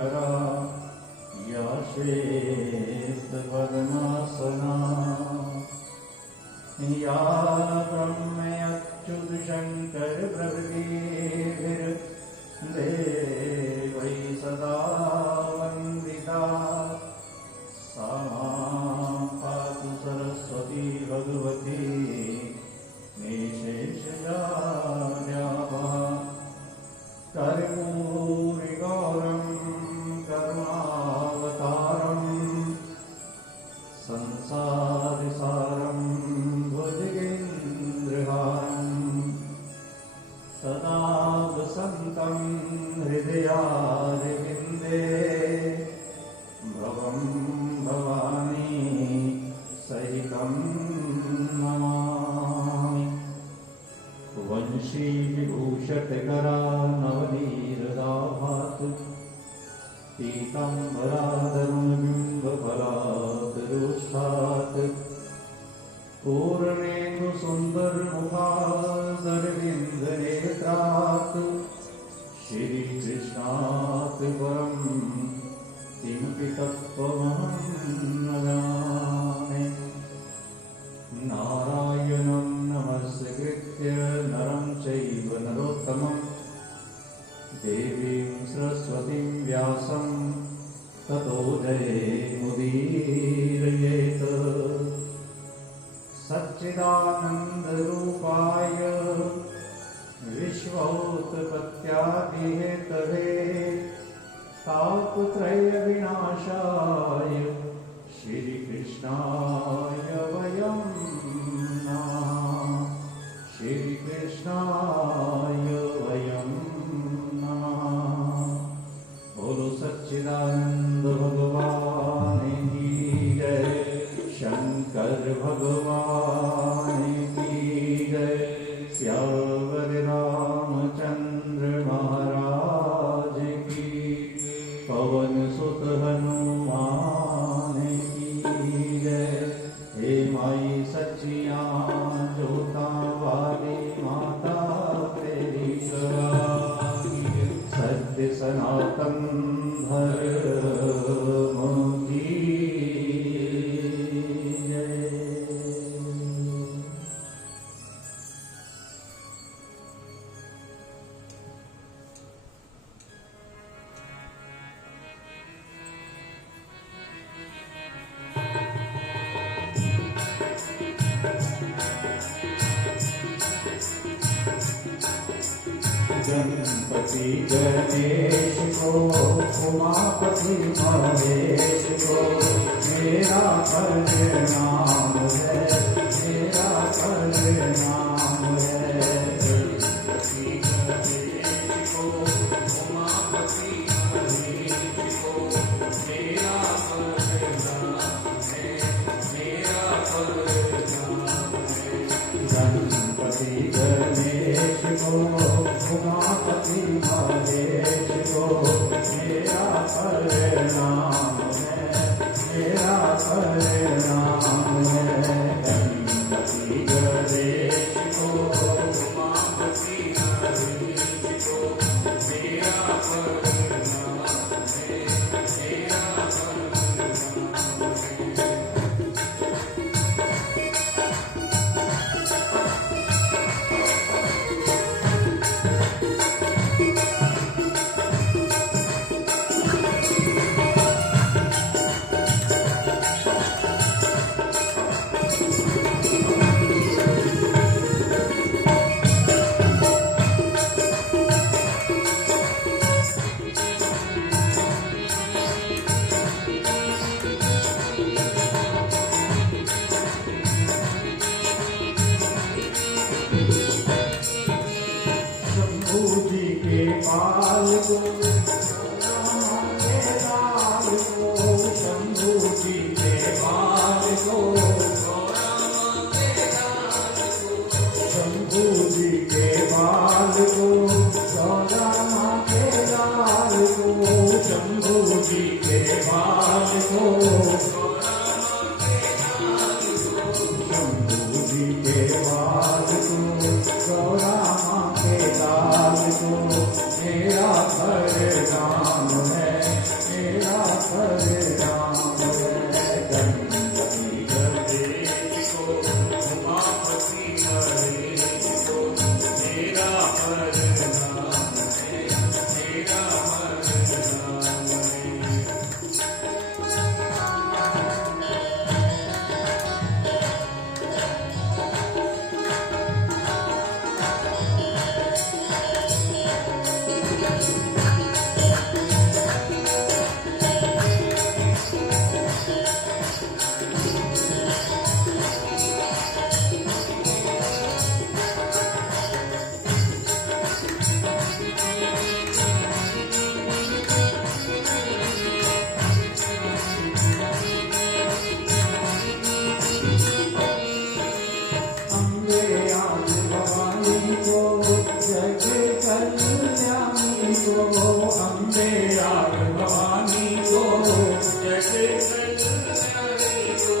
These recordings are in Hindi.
करा या श्वेत पद्मासना या ब्रह्मच्युत शंकर प्रभृतिर्देवै सदा वन्दिता सा मां पातु सरस्वती भगवती निशेषजाड्यापहा कर्पूरिगौरं करुणावतारं संसारसारं भुजगेन्द्रहारं सदा वसन्तं हृदयारविन्दे भवं भवानी सहितं नमामि। वंशी विभूषितकरा नवनीरदाभात् पीताम्बराधरुणबिम्बफलादरोष्ठात् पूर्णेन्दुसुन्दरमुखादरविन्दनेत्रात् श्रीकृष्णात् परं किमपि तत्त्वमहं न जाने। नारायणं नमस्कृत्य नरं चैव नरोत्तमं देवीं सरस्वतीं व्यासं ततो जयमुदीरयेत्। सच्चिदानन्दरूपाय विश्वोत्पत्त्यादिहेतवे तापत्रयविनाशाय श्रीकृष्णाय वयं नमः। श्रीकृष्णाय वयं नमः। बोलो सच्चिदानंद भगवान की जय, शंकर भगवान की जय, श्यावर रामचंद्र महाराज की, पवन सुत हनुमान की जय। हे माई सच्चियां जोता वाली माता तेरी सत्य सनातन धर्म की जय। गणपति गणेश को, उमापति महेश को, मेरा परिणाम है, मेरा परिणाम है। गणपति गणेश को, उमापति महेश को, मेरा परिणाम है, मेरा परिणाम है। गणपति गणेश को, उमापति महेश को, मेरा परिणाम है, मेरा परिणाम है। गणपति गणेश को, उमापति महेश को, मेरा परिणाम है, मेरा परिणाम है। आग भवानी को जग कल्याणी को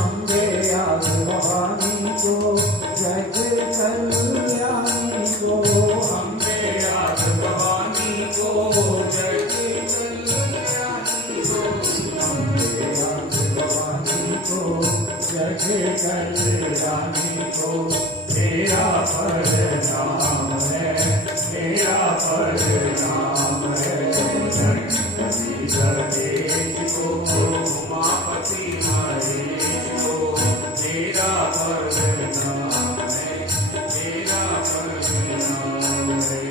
अम्बे आग भवानी को जग कल्याणी को अम्बे आग भवानी को जग कल्याणी को अम्बे आग भवानी को जग कल्याणी को तेरा प्रणाम है तेरा प्रणाम है गणपति गणेश को उमापति महेश को तेरा प्रणाम है तेरा प्रणाम है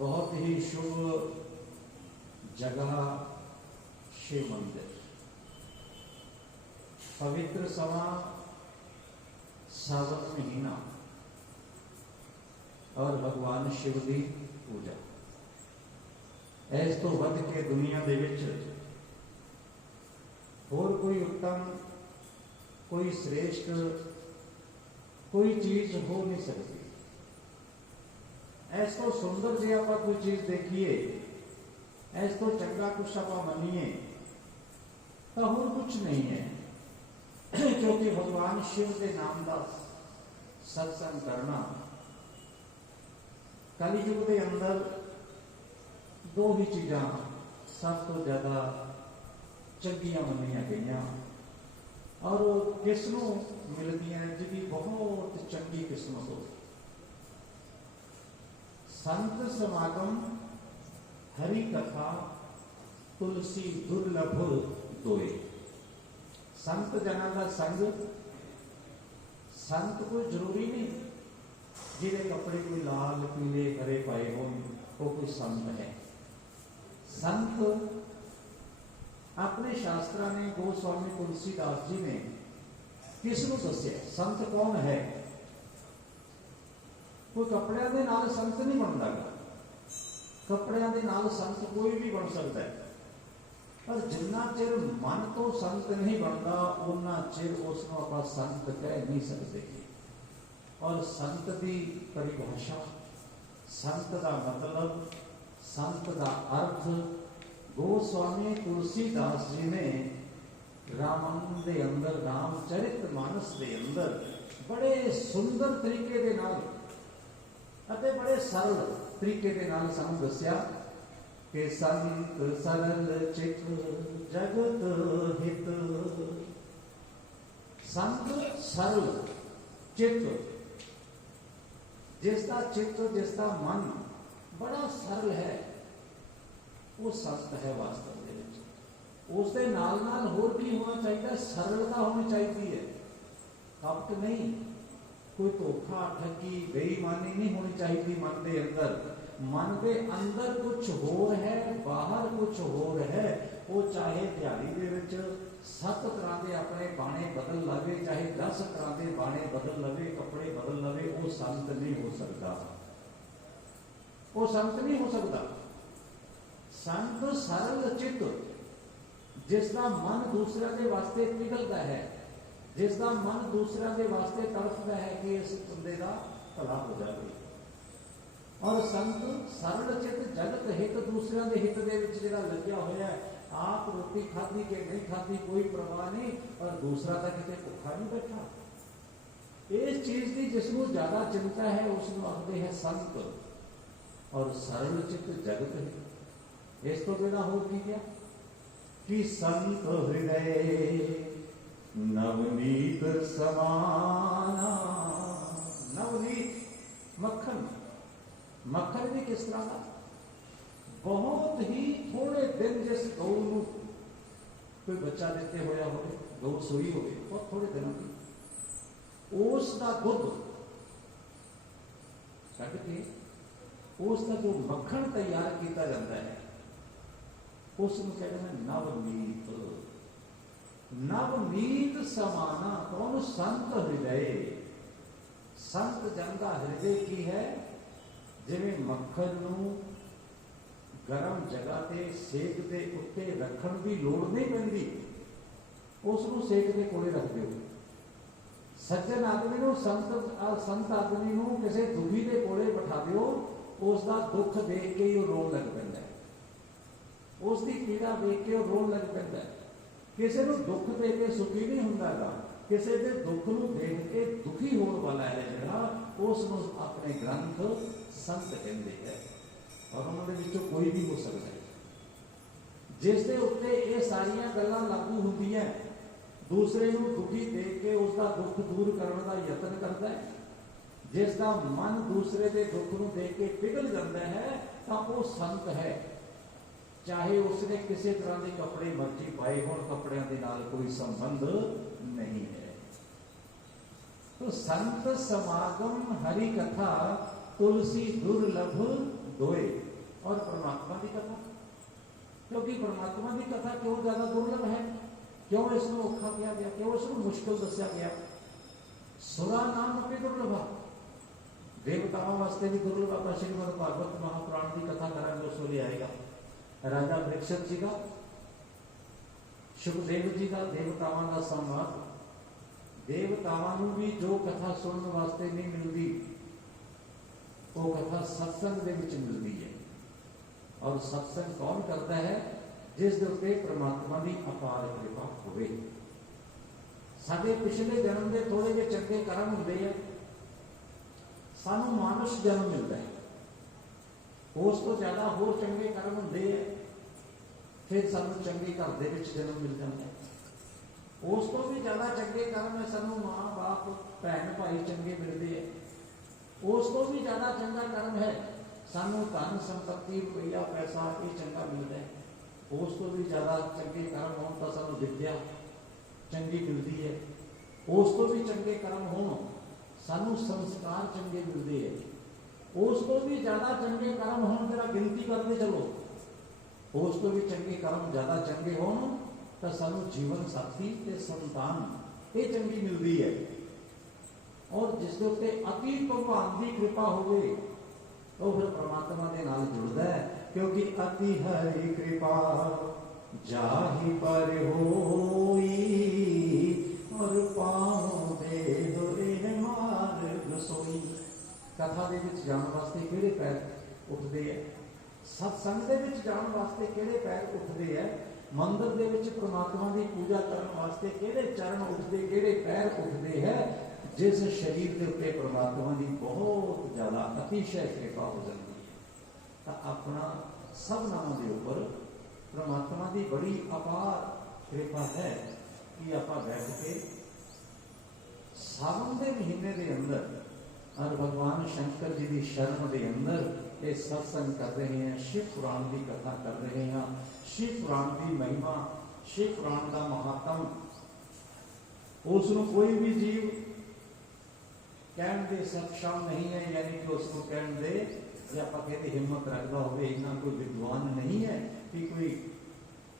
बहुत ही शुभ जगह शिव मंदिर, पवित्र समा, सावन महीना और भगवान शिव की पूजा। इस तो वध के दुनिया दे विच होर कोई उत्तम, कोई श्रेष्ठ, कोई चीज हो नहीं सकती। ऐस तो सुंदर जी आप कोई चीज देखिए, ऐस तो चंगा कुछ आप मनीए तो होर कुछ नहीं है, क्योंकि भगवान शिव के नाम का सत्संग करना कलयुग के अंदर दो ही चीजा सब तो ज्यादा चंगियां मनिया गई और किसनों मिलती हैं जिहदी बहुत चंगी किस्मत हो। संत समागम हरि कथा तुलसी दुर्लभ दोए। संत जना का संग, संत कोई जरूरी नहीं जिहदे कपड़े कोई लाल पीले हरे पाए हो वो कोई संत है। संत अपने शास्त्रा ने गोस्वामी तुलसीदास जी ने किसनों दस्या संत कौन है। कोई कपड़िया के नाल संत नहीं बनता, कपड़िया के नाल संत कोई भी बन सकता है, पर जिन्ना चिर मन तो संत नहीं बनता उन्ना चिर उसको आप संत कह नहीं सकते। और संत की परिभाषा, संत का मतलब, संत का अर्थ गोस्वामी तुलसीदास जी ने रामायण के अंदर, रामचरित मानस के अंदर बड़े सुंदर तरीके के नाल अते बड़े सरल तरीके के नाल सानू दस्या कि संत सरल चित जगत हित। संत सरल चित, जिसका चित्त जिसका मन बड़ा सरल है वो संत है वास्तव में। उसके नाल नाल होर भी होना चाहिए, सरलता होनी चाहिए है, कपट नहीं, कोई धोखा ठगी बेईमानी नहीं होनी चाहिए मन के अंदर। मन के अंदर कुछ होर है, बाहर कुछ होर है। वो चाहे दिहाड़ी दे विच 7 तरह के अपने बाणे बदल लवे, चाहे 10 तरह के बाणे बदल लवे, कपड़े बदल लवे, वो संत नहीं हो सकता, वो संत नहीं हो सकता। संत सरल चित्त, जिसका मन दूसरे के वास्ते पिघलता है, जिसका मन दूसरे के वास्ते तड़फता है कि इस बंदे का भला हो जाए। और संत सरल चित्त जगत हित, दूसरे के हित के विच जिहड़ा लग्या होया है, आप रोटी खाधी कि नहीं खाधी कोई परवाह नहीं, और दूसरा तो किते भुखा नहीं बैठा। इस चीज की जिसको ज्यादा चिंता है उसको आखते हैं संत। और सरल चित्त जगत हित, इस तो बिना हो की क्या कि संत हृदय नवनीत समाना। नवनीत मक्खन, मक्खन भी किस तरह का, बहुत ही थोड़े दिन जिस गौ को कोई बच्चा देते होया हो, गौ सोई हो, बहुत थोड़े दिनों की उसका दुध कट के उसका जो मक्खन तैयार किया जाता है उसमें कहते हैं नवनीत। नवनीत समाना कौन, संत हृदय। संत जन का हृदय की है जिवें मक्खन नूं गरम जगह ते सेक दे उत्ते रखण की लोड़ नहीं पैंदी, उसनूं सेक दे कोले रख दिओ। सज्जन आदमी नूं, संत आदमी नूं किसी दुखी के कोले बिठा दिओ, उसका दुख देख के ही रोन लग पैंदा है, उसकी पीड़ा देख के रोन लग पैंदा है। किसी को दुख दे के सुखी नहीं हुंदा, किसी के दुख को देख के दुखी होने वाला है जिहड़ा, उसनूं अपने ग्रंथ संत कहते हैं। और उन्होंने विचों कोई भी हो सकता है जिसके उत्ते ये सारियां गल्लां लागू हुंदियां, दूसरे को दुखी देख के उसका दुख दूर करने का यत्न करता है, जिसका मन दूसरे के दुख को देख के पिघल जाता है तो वो संत है। चाहे उसने किसी तरह के कपड़े मर्जी पाए हो, कपड़िया के नाल कोई संबंध नहीं है। तो संत समागम हरि कथा तुलसी दुर्लभ दोए। और परमात्मा की कथा, क्योंकि परमात्मा की कथा क्यों ज्यादा दुर्लभ है, क्यों इसको औखा किया गया, क्यों इसको मुश्किल दसिया गया। सुरा नाम अपनी दुर्लभ, देवताओं वास्ते भी दुर्लभ। आप श्रीमद् भागवत महापुराण की कथा करेंगे उस वेले आएगा। राजा परीक्षित जी का, सुखदेव जी का देवताओं का संवाद, देवताओं भी जो कथा सुनने वास्ते नहीं मिलती वो कथा सत्संग के विच मिलती है। और सत्संग कौन करता है, जिस उत्ते परमात्मा की अपार कृपा होवे। साडे पिछले जन्म के थोड़े जे चंगे कर्म होंदे हैं, सानू मानुष जन्म मिलता है, उस तो ज्यादा होर चंगे कर्म होंदे हैं, फिर सानू चंगे घर दे विच जन्म मिल जाता है। उस तो भी ज़्यादा चंगे कर्म है सानू माँ बाप भैन भाई चंगे मिलते हैं। उस तो भी ज़्यादा चंगा कर्म है सानू धन संपत्ति रुपया पैसा ये चंगा मिलता है। उस तो भी ज़्यादा चंगे कर्म होने तो सानू विद्या चंगी मिलती है। उस तो भी चंगे कर्म हो सानू संस्कार चंगे मिलते हैं। उस तो भी ज़्यादा चंगे कर्म हो जरा गिनती करते चलो। उस तो भी चंगे कर्म ज़्यादा चंगे हो तो सानू जीवन साथी ते संतान ये चंगी मिलती है। और जिसके उत्ते अति भगवान की कृपा होवे तो फिर परमात्मा के नाल जुड़ता है, क्योंकि अति हरि कृपा जाहि पर होई और पाओ देह एह मार्ग सोई। कथा दे विच जाण वास्ते किहड़े पैर उठदे है, सत्संग दे विच जाण वास्ते किहड़े पैर उठदे है, मंदिर दे विच परमात्मा की पूजा करने वास्ते किहड़े चरण उठदे किहड़े पैर उठदे है। जिस शरीर के उत्ते परमात्मा की बहुत ज़्यादा अतिशय कृपा हो जाती है तो अपना सब नामों के ऊपर परमात्मा की बड़ी अपार कृपा है कि आप बैठ के सावन के महीने के अंदर और भगवान शंकर जी की शरण के अंदर ये सत्संग कर रहे हैं, शिव पुराण की कथा कर रहे हैं। शिव पुराण की महिमा, शिव पुराण का महात्म, उसको कोई भी जीव कहने दे सक्षम नहीं है, यानी कि उसको कहने दे या आप कहते हिम्मत रखता हो इतना कोई विद्वान नहीं है कि कोई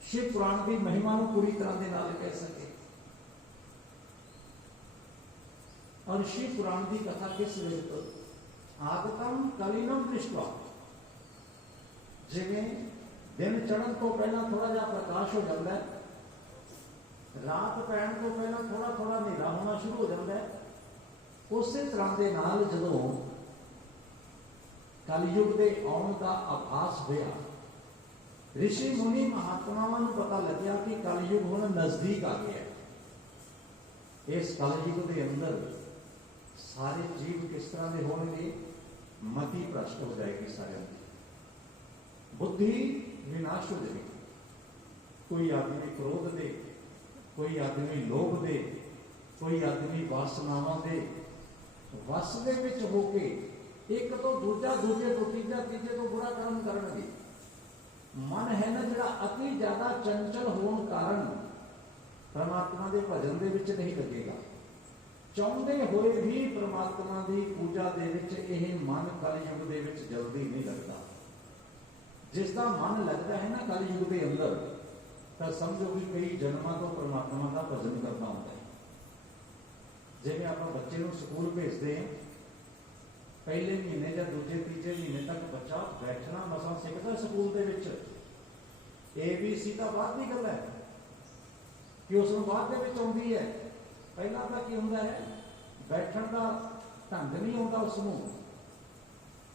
शिव पुराण की महिमा को पूरी तरह के नाल कह सके। और शिव पुराण की कथा किस वे तो आगतम कलिनम दृष्टवा, जिवें दिन चढ़न तो पहला थोड़ा जा प्रकाश हो जाता है, रात पैण तो पहला थोड़ा थोड़ा अंधेरा होना शुरू हो जाता है। उस तरह के नाल जदों कलयुग के आने का आभास होया, ऋषि मुनि महात्मावां नूं पता लग्या कि कलयुग हुण नजदीक आ गया। इस कलयुग के अंदर सारे जीव किस तरह के होंगे, मति भ्रष्ट हो जाएगी, सारे बुद्धि विनाश हो जाएगी। कोई आदमी क्रोध दे, कोई आदमी लोभ दे, कोई आदमी वासनावां दे वस दे विच होके एक तो दूजा, दूजे तो तीजा, तीजे तो बुरा कर्म करनगे। मन है ना जिहड़ा अति ज्यादा चंचल होने कारण परमात्मा के भजन दे विच नहीं लगेगा। चाहते हुए भी परमात्मा की पूजा दे विच यह मन कलयुग दे विच जल्दी नहीं लगता। जिसका मन लगता है ना कलयुग के अंदर तो समझो कि कई जन्मों तो परमात्मा का भजन करना होता है। जिवें आप बच्चे को स्कूल भेजते हैं, पहले महीने या दूजे तीजे महीने तक बच्चा बैठना मसा सीखता स्कूल के विच। ABC तो बाद की गल है कि उसको बाद आती है। पहला तो की होंदा है बैठन का ढंग नहीं आता, उसनों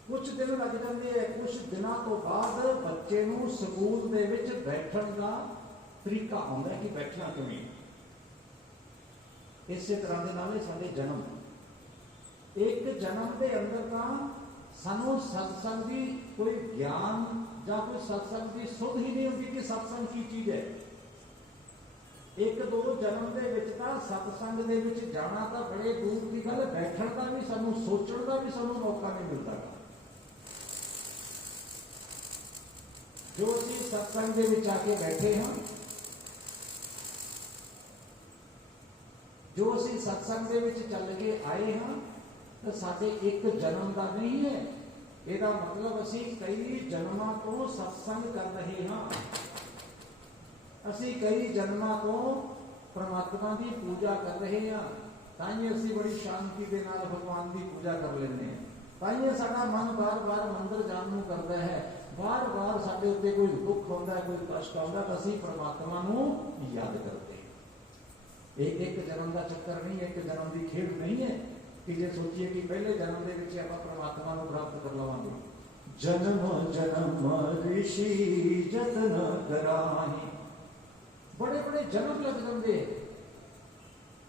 कुछ दिन लग जाते हैं। कुछ दिनों तो बाद बच्चे को स्कूल के विच बैठन का तरीका आता है कि बैठना किवें। इस तरह के नाल साडे जन्म, एक जन्म के अंदर का सानू सत्संग की कोई ज्ञान या कोई सत्संग की सुध ही नहीं होती कि सत्संग की चीज है। एक दो जन्म के विच तां सत्संग दे विच जाना तो बड़े दूर की गल, बैठण का भी सानू सोचण का भी सानू मौका नहीं मिलता। जो असीं सत्संग दे विच आके बैठे हैं, जो असीं सत्संग दे विच चल के आए हैं तो साडे एक जन्म का नहीं है। ਇਹਦਾ मतलब असी कई जन्मों तो सत्संग कर रहे हैं। असी कई जन्मों तो परमात्मा की पूजा कर रहे हैं। ताइए असी बड़ी शांति के नाल भगवान की पूजा कर लेने। ताइए साडा मन बार बार मंदिर जाने करता है। बार बार साडे उत्ते कोई दुख होता है, कोई कष्ट आता है तो असी परमात्मा नूं याद करते हैं। एक जन्म का चक्कर नहीं, एक जन्म की खेड नहीं है कि जे सोचिए कि पहले जन्म के आप परमात्मा को प्राप्त कर लवांगे। जन्म जन्म ऋषि जतन कराही, बड़े बड़े जन्म लग जाते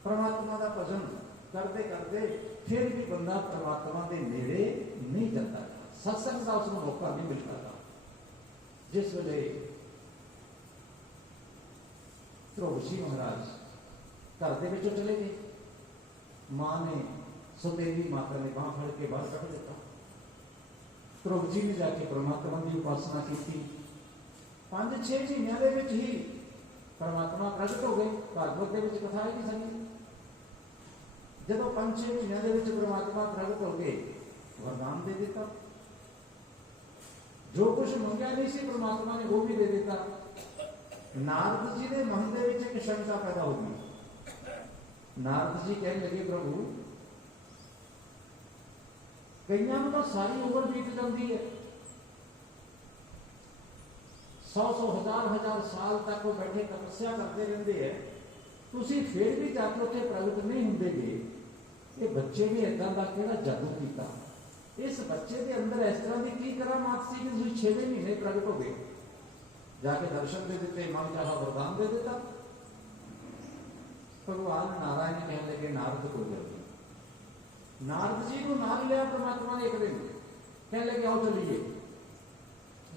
परमात्मा का भजन करते करते, फिर भी बंदा परमात्मा के नेड़े नहीं जाता। सत्संग का उसको मौका नहीं मिलता था। जिस वेले ध्रुव जी महाराज घर के विचों चले गए, मां ने सौतेली माता ने बांह फड़ के बाहर कढ़ दिता। ध्रुव जी ने जाके परमात्मा की उपासना की। 5-6 महीनों के विच ही परमात्मा प्रगट हो गए। भागवत के विच कथा है कि संगी, जदों 5-6 महीनों के विच परमात्मा प्रगट हो गए, वरदान दे दिता। जो कुछ मंगया नहीं सी परमात्मा ने वो भी दे दिता। नारद जी ने मन के विच एक शंका पैदा हो गई। नारद जी कहने लगे, प्रभु कईयां नूं तां सारी उम्र बीत जाती है, 100 हजार साल तक वो बैठे तपस्या करते रहते हैं, तुसीं फिर भी जाके उत्थे प्रगट नहीं हुंदे गे। ये बच्चे ने इदां दा किहड़ा जादू कीता, इस बच्चे के अंदर इस तरह की की करामात सी कि तुसीं 6वें महीने प्रगट हो गए, जाके दर्शन दे दिते, मन चाहा वरदान दे दिता। भगवान नारायण कहने लगे, नारद कोई गल नहीं। नारद जी को नाम लिया परमात्मा ने एक दिन, कहने लगे आओ चलिए,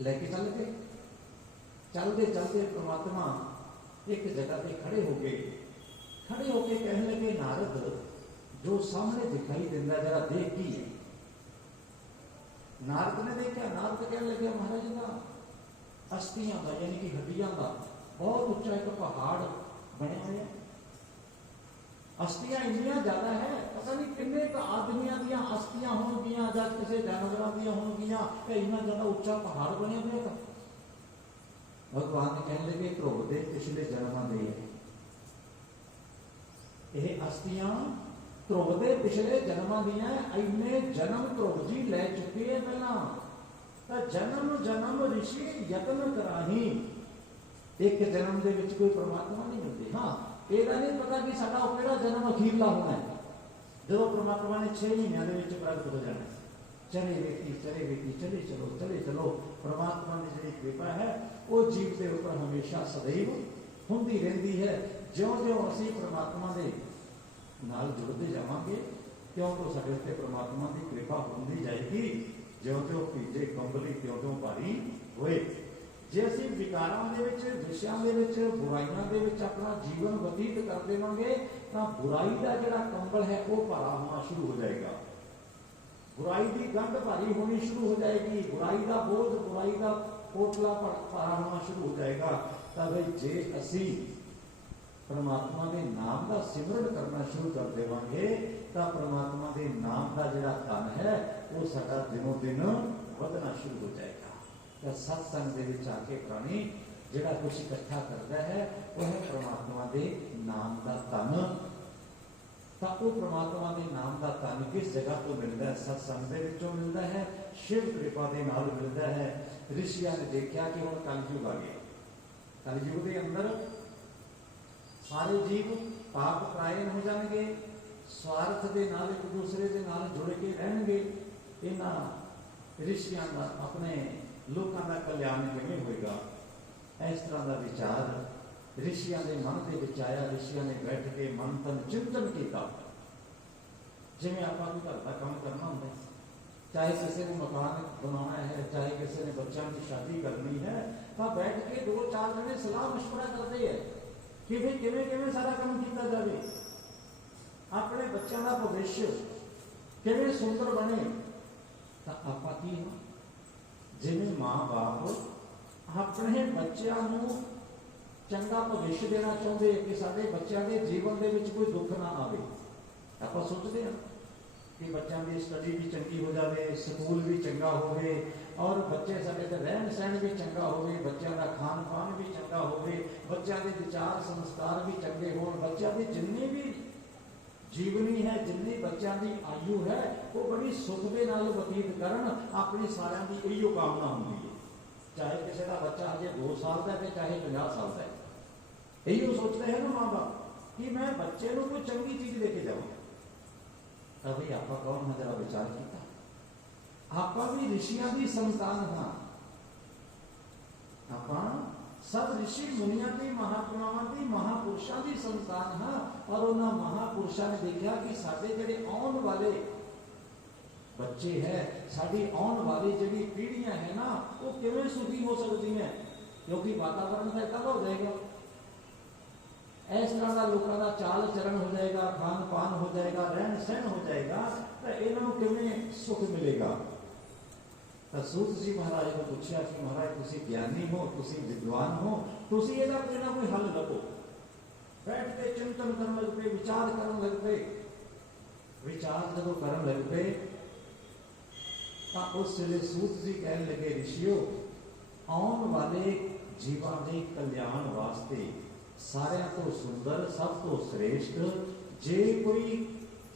लेके चल गए। चलते चलते परमात्मा एक जगह पे खड़े हो गए। खड़े होके कहने लगे, नारद जो सामने दिखाई देता जरा देख की है। नारद ने देखा, नारद कहने लगे महाराज का अस्थियां का यानी कि हड्डियां का बहुत उच्चा एक पहाड़ बने हुए। अस्थियां इन्नियां ज्यादा है, पता नहीं किन्ने आदमियों दियां अस्थियां होणगियां जां किसी जानवरां दियां होणगियां, इन्ना ज्यादा उच्चा पहाड़ बने हुए। भगवान ने कहने लगे ध्रुव के पिछले जन्मां दे यह अस्थियां ध्रुव के पिछले जन्मां दियां, इन्ने जन्म ध्रुव जी लै चुके हैं पहला। तो जन्म जन्म ऋषि यत्न कराही, एक जन्म के विच कोई परमात्मा नहीं मिलते। हाँ यह नहीं पता कि साडा वो किहड़ा जन्म अखीरला होना है, जो परमात्मा ने 6 महीनों के विच प्रगट हो जाना। चले वेती चले चलो। परमात्मा की जी कृपा है वो जीव के ऊपर हमेशा सदैव होंदी रहती है। ज्यों ज्यों असी परमात्मा के नाल जुड़ते जावांगे त्यों तो साडे उत्ते परमात्मा की कृपा होंदी जाएगी। ज्यों ज्यों भीजे कंबली त्यों त्यों भारी होए। जे असी विकारां दे विच विषयां दे विच बुराइयां दे विच अपना जीवन बतीत कर देवांगे तां बुराई का जिहड़ा कंबल है वो भारा होना शुरू हो जाएगा। बुराई की गंढ भारी होनी शुरू हो जाएगी, बुराई का बोझ, बुराई का पोटला भारा होना शुरू हो जाएगा। तो भाई जे असी परमात्मा के नाम का सिमरन करना शुरू कर देवांगे तो परमात्मा के नाम का जिहड़ा धन है वो साडा दिनों दिन वधना शुरू हो जाएगा। तो सत्संग दे विच आके प्राणी जिहड़ा कुछ इकट्ठा करता है वह परमात्मा के नाम का धन। तो वो परमात्मा के नाम का धन किस जगह तो मिलता है? सत्संग के विचों मिलता है, शिव कृपा के नाल मिलता है। ऋषियों ने देखा कि हुण कलयुग आ गया, कलयुग के अंदर सारे जीव पाप परायण हो जाएंगे, स्वार्थ के नाल एक दूसरे के नाल जुड़ के रहेंगे। इन्हां ऋषियों का अपने लोगों का कल्याण किवें होएगा, इस तरह का विचार ऋषियों के मन के विच आया। ऋषियों ने बैठ के मन तन चिंतन किया। जिवें आपां कोई घर का काम करना होंदा, चाहे किसी ने मकान बनाना है, चाहे किसी ने बच्चों की शादी करनी है, तो बैठ के 2-4 जने सलाह मशवरा करते हैं कि भाई किवें किवें सारा काम किया जाए, अपने बच्चों का भविष्य किवें सुंदर बने। तो आपां की हो जिवें माँ बाप अपने बच्चों को चंगा भविष्य देना चाहते कि साडे बच्चों के जीवन के विच कोई दुख ना आवे। आपां सोचते हैं कि बच्चों की स्टडी भी चंगी हो जाए, स्कूल भी चंगा होवे और बच्चे साडे ते रहन सहन भी चंगा होवे, बच्चों का खान पान भी चंगा होवे, बच्चों के विचार संस्कार भी चंगे हो, बच्चों की जिन्नी भी जीवनी है, जिन्नी बच्चों की आयु है वो बड़ी सुख के नाल बतीत करन। अपनी सारिਆਂ की इहो कामना होंदी है, चाहे किसी का बच्चा अजे 2 साल का है चाहे 50 साल का है। यही सोचते हैं ना माँ बाप कि मैं बच्चे को कोई चंगी चीज लेके जाऊँ। तभी आप कौन है जरा विचार किया, आप भी ऋषियों की संतान हाँ, आप सब ऋषि मुनिया की महात्मावां की महापुरुषों की संतान हाँ। और उन्होंने महापुरुषों ने देखा कि साडे जिहड़े आने वाले बच्चे है, साडी आने वाली जिहड़ी पीढ़ियां है ना वो किवें सुखी हो सकती हैं, क्योंकि वातावरण तो इतना हो जाएगा। इस तरह का लोगों का चाल चरण हो जाएगा, खान पान हो जाएगा, रहन सहन हो जाएगा, तो इन्हों किवें सुख मिलेगा। तो सूत जी महाराज को पूछा कि महाराज तुसी ज्ञानी हो, तुसी विद्वान हो, तुसी इहदा कोई ना कोई हल लभो। बैठ के चिंतन करन लग पे, विचार करन लग पे। विचार जदों करन लग पे तो उस वेले सूत जी कहन लगे, ऋषियों आने वाले जीवां दे कल्याण वास्ते सारियां तो सुंदर, सब तो श्रेष्ठ जे कोई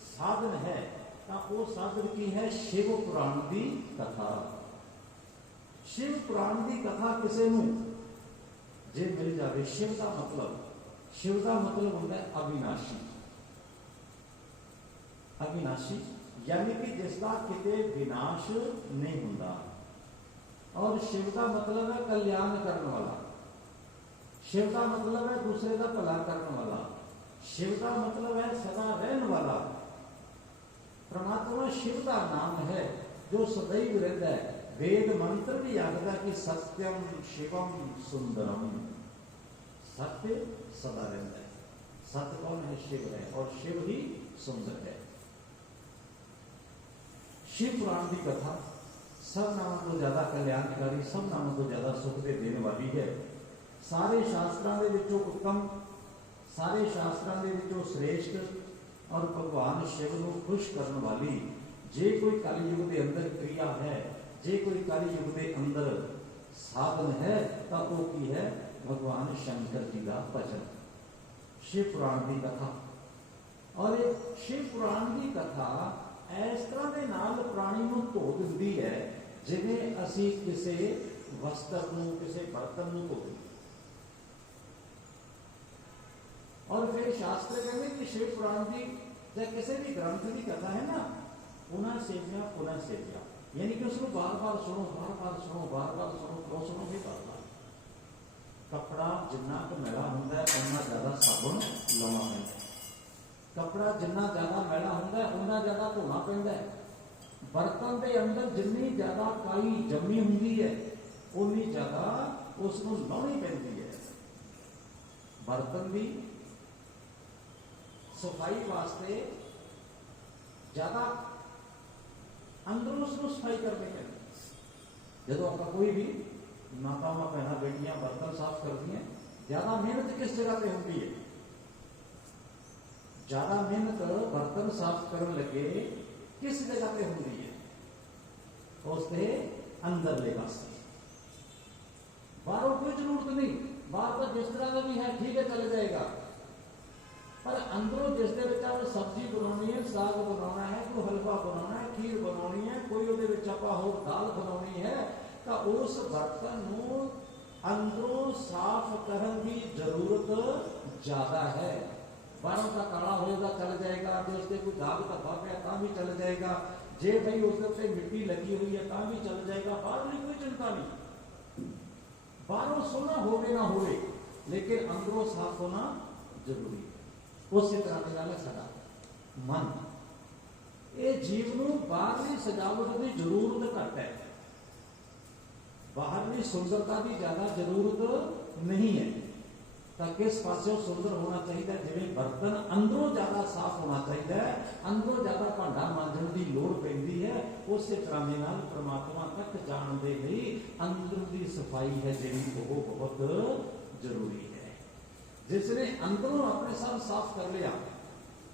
साधन है तो वो साधन की है शिव पुराण की कथा। शिव पुराण की कथा किसी नूं जे मिल जाए, शिव का मतलब होता है अविनाशी। अविनाशी यानी कि जिसका किते विनाश नहीं होता। और शिव का मतलब है कल्याण करने वाला। शिव का मतलब है दूसरे का भला करने वाला। शिव का मतलब है सदा रहने वाला। परमात्मा शिव का नाम है जो सदैव रहता है। वेद मंत्र भी आखदा कि सत्यम शिवम सुंदरम। सत्य सदा रहता है। सत्य कौन है? शिव है, और शिव ही सुंदर है। शिव पुराण की कथा सब नामों को ज्यादा कल्याणकारी, सब नामों को ज्यादा सुख दे देने वाली है। सारे शास्त्रों के विचों उत्तम, सारे शास्त्रों के विचों श्रेष्ठ और भगवान शिव को खुश करने वाली जे कोई कलयुग के अंदर क्रिया है, जे कोई कलयुग के अंदर साधन है, तो वो की है? भगवान शंकर जी का भजन, शिव पुराण की कथा। और एक शिव पुराण की कथा इस तरह के नाल प्राणी को धो दिंदी है जिवें असीं किसी वस्त्र नूं, किसी बर्तन नूं धो दिंदे। और फिर शास्त्र कहते कि शिव पुराण की या किसी भी ग्रंथ की कथा है ना, पुनः सेव्या, यानी कि उसको बार बार सुनो, बार बार सुनो, बार बार सुनो, क्यों सुनो भी बार बार। कपड़ा जिन्ना क मैला होंदा है उन्ना ज्यादा साबुन लाउणा पैंदा है। कपड़ा जिन्ना ज्यादा मैला होंदा है उन्ना ज्यादा धोना पैंदा है। बर्तन के अंदर जिन्नी ज्यादा काई जमी हुंदी है उन्नी ज्यादा उसनूं लाउणी पैंदी है। बर्तन की सफाई वास्ते ज्यादा अंदरों उसको सफाई करनी चाहिए। जो आप कोई भी मातावां भैणां बेटियां बर्तन साफ करती हैं, ज्यादा मेहनत किस जगह पे होती है? ज्यादा मेहनत बर्तन साफ करने लगे किस जगह पे होती है? उसके अंदर ले पासे। बाहरों कोई जरूरत नहीं, बाहर तो जिस तरह का भी है ठीक है चल जाएगा, पर अंदरों जिस सब्जी बनानी है, साग बनाना है, कोई हलवा बनाना है, खीर बनानी है, कोई होर दाल बनानी है, तो उस बर्तन को अंदरों साफ करने की जरूरत ज्यादा है। बाहरों का काला होएगा चल जाएगा, जो उससे कोई दाग धब्बा पे ता भी चल जाएगा, जे भाई उसके मिट्टी लगी हुई है ता भी चल जाएगा। बाहर की कोई चिंता नहीं, बाहरों सोना होवे ना होवे, लेकिन अंदरों साफ होना जरूरी है। उस तरह के नाल साडा मन, ये जीव को बाहरली सजावट की जरूरत घट है, बाहरली सुंदरता की ज्यादा जरूरत नहीं है। तो किस पासों सुंदर होना चाहिए? जिवें बर्तन अंदरों ज्यादा साफ होना चाहिए, अंदरों ज्यादा भांडा मांजण की लोड़ पैंदी है, उस तरह के नाल परमात्मा तक जाण दे लई अंदर की सफाई है जिहड़ी वो बहुत जरूरी है। जिसने अंदरों अपने सब साफ कर लिया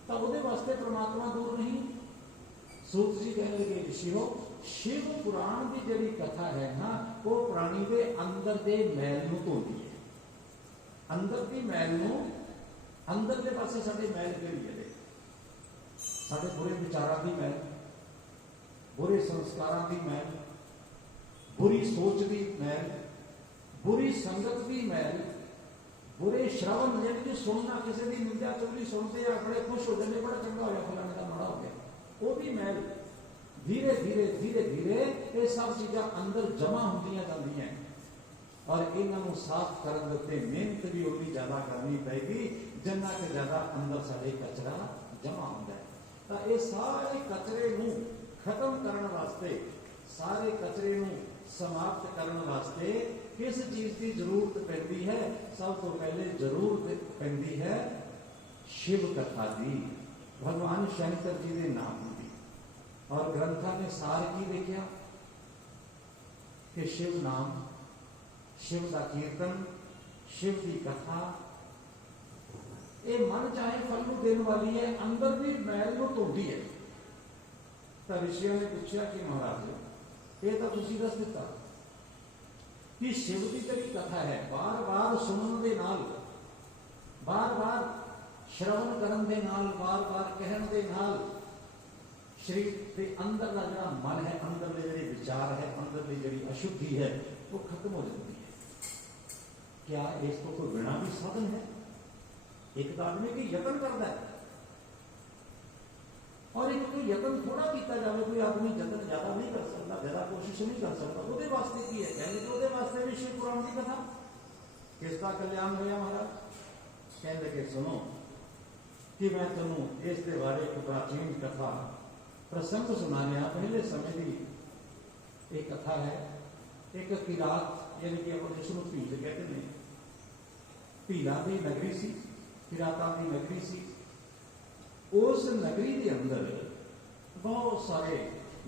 तो उसके वास्ते परमात्मा दूर नहीं। सूत जी कहने लगे, ऋषियों शिव पुराण की जिहड़ी कथा है ना, वो प्राणी के अंदर के मैल नूं धोती है। अंदर की मैल नूं, अंदर के पासे साडे मैल किहड़ी है? साडे बुरे विचारां की मैल, बुरे संस्कारां की मैल, बुरी सोच की मैल, बुरी संगत की मैल, बुरे श्रवण यानी सुनना, किसी की निंदा चुगली सुनते हैं बड़े खुश हो जाते, बड़ा चंगा हो गया, फलाने का माड़ा हो गया, वो भी मैल धीरे धीरे धीरे धीरे ये सब चीज़ां अंदर जमा होंदियां जांदियां और इन्हों साफ करने उत्ते मेहनत भी उतनी ज्यादा करनी पेगी जिन्ना के ज्यादा अंदर साडे कचरा जमा होंदा है। तो ये सारे कचरे नूं खत्म करने वास्ते, सारे कचरे नूं समाप्त करने वास्ते किस चीज की जरूरत पैंदी है? सब तो पहले जरूरत पैंदी है शिव कथा दी, भगवान शंकर जी के नाम दी। और ग्रंथों ने सार की देखा कि शिव नाम, शिव का कीर्तन, शिव की कथा ये मन चाहे फल को देने वाली है, अंदर भी मैल को धोती है। तो ऋषियों ने पूछा कि महाराज ये तो तुसी दस दिता कि शिव की जी कथा है, बार बार सुनने के नाल, बार बार श्रवण करन दे नाल, बार बार कहन दे नाल शरीर के अंदर का जो मन है, अंदर के जो विचार है, अंदर की जी अशुद्धि है वो खत्म हो जाती है। क्या इसको कोई बिना भी साधन है? एक तो आदमी की यत्न करता है और एक कोई यत्न थोड़ा किया जाए, कोई आदमी यत्न ज्यादा नहीं कर सकता, ज्यादा कोशिश नहीं कर सकता, वो वास्ते की है कहने तो वास्ते भी शिव पुराण की कथा किसका कल्याण होया महाराज। कहते कि सुनो कि मैं तुमको इस बारे एक प्राचीन कथा प्रसंग सुनाने पहले समय की एक कथा है। एक किरात यानी कि अपन जिसको भील कहते हैं, भीलों की नगरी सी, किरातां की नगरी सी। उस नगरी के अंदर बहुत सारे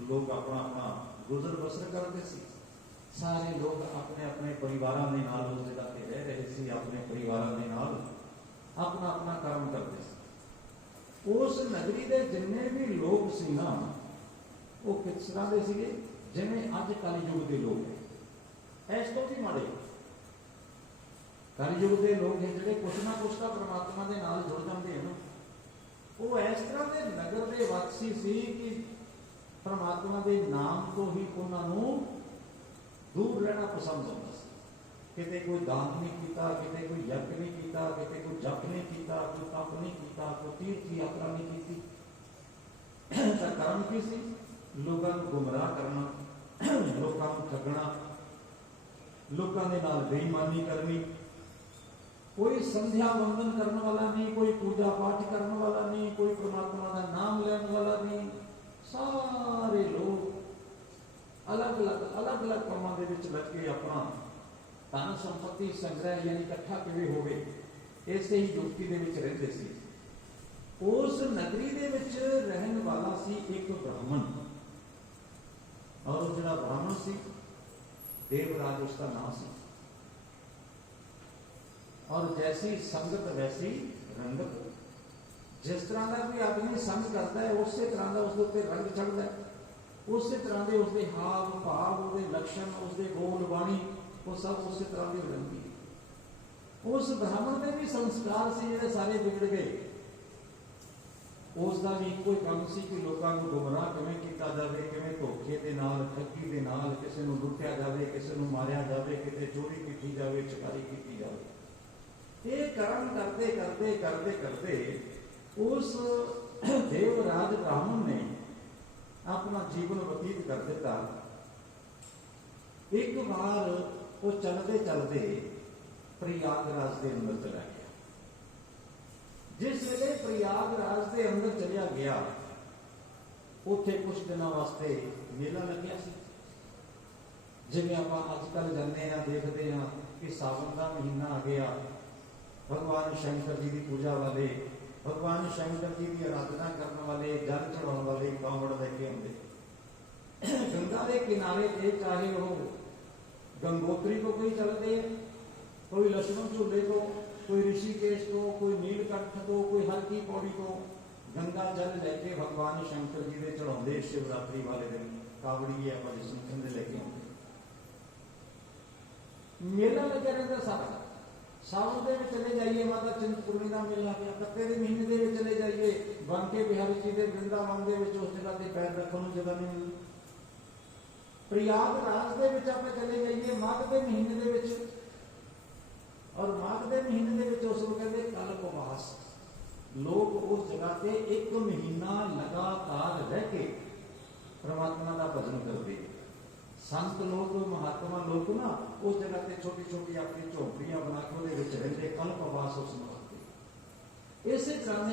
लोग अपना अपना गुजर बसर करते सी। सारे लोग अपने अपने परिवारों के नाल उस जगह पे रह रहे सी, अपने परिवारों के नाल अपना अपना कर्म करते सी। उस नगरी के जिन्ने भी लोग सी ना वो किस तरह के सीगे, जिवें अज कलयुग के लोग है, इस तो भी माड़े कलयुग के लोग हैं जिहड़े कुछ ना कुछ का परमात्मा के नाल जुड़ जाते हैं। वो इस तरह के नगर के वासी सी कि परमात्मा के नाम तो ही उन्होंने दूर रहना पसंद होता सी। किते कोई दान नहीं किया, किते कोई यज्ञ नहीं किया, किते कोई जप नहीं किया, कोई तप नहीं किया, कोई तीर्थ यात्रा नहीं की। कर्म की सी? लोगों को गुमराह करना, लोगों को ठगना, लोगों के नाल बेईमानी करनी। कोई संध्या वंदन करने वाला नहीं, कोई पूजा पाठ करने वाला नहीं, कोई परमात्मा का नाम लेने वाला नहीं। सारे लोग अलग अलग कामों के लग के अपना धन संपत्ति संग्रह यानी इकट्ठा किवें होवे इसे ही युक्ति के रहते सी। उस नगरी के रहने वाला सी एक ब्राह्मण, और जो ब्राह्मण सी देवराज उसका नाम सी। और जैसी संगत वैसी रंगत, जिस तरह का भी आदमी संग करता है उसी तरह का उसके रंग चढ़ता है, उसी तरह के उसके हाव भाव, उसके लक्षण, उसके बोल बाणी वो सब उसी तरह की रंगी। उस ब्राह्मण के भी संस्कार से जो सारे बिगड़ गए। उसका भी कोई काम सी कि लोगों को गुमराह किवें किया जाए, किवें धोखे के नाल, ठगी के नाल किसी को लुटिया जाए, किसी को मारिया जाए, किते चोरी की जाए, चकारी की जाए। ये कर्म करते करते करते करते उस देवराज ब्राह्मण ने अपना जीवन व्यतीत कर दिता। एक बार वो चलते चलते प्रयागराज के अंदर चला गया। जिस वे प्रयागराज के अंदर चलिया गया, उत्थे कुछ दिनों वास्ते मेला लग्या सी। जिवें आपां अजकल जाने देखते हैं कि सावन का महीना आ गया, भगवान शंकर जी की पूजा वाले, भगवान शंकर जी की आराधना करने वाले, जल चढ़ाने वाले कावड़ लेके आते। गंगा के किनारे पे चाहे वो गंगोत्री को कोई चलते, कोई लक्ष्मण झूले को, कोई ऋषिकेश को, कोई नीलकंठ को, कोई हर की पौड़ी को गंगा जल लेके भगवान शंकर जी के चढ़ाते। शिवरात्रि वाले दिन कावड़ी है जिसमें लेके आते। मेला लगे रहता सारा। सावन के चले जाइए माता चिंतपूर्णी का मेला गया, कत्ते के महीने के चले जाइए बांके बिहारी जी के वृंदावन के उस जगह से पैर रखने को जगह नहीं मिलती। प्रयागराज के आप चले जाइए माघ के महीने के, और माघ के महीने के उसको कहते कल्पवास। लोग उस जगह से एक महीना लगातार रह के परमात्मा का भजन करते। संत लोग, महात्मा लोग ना उस जगह से छोटी छोटी अपनी झोपड़ियां बना के रहते, कल्पवास उस मनाते। इस तरह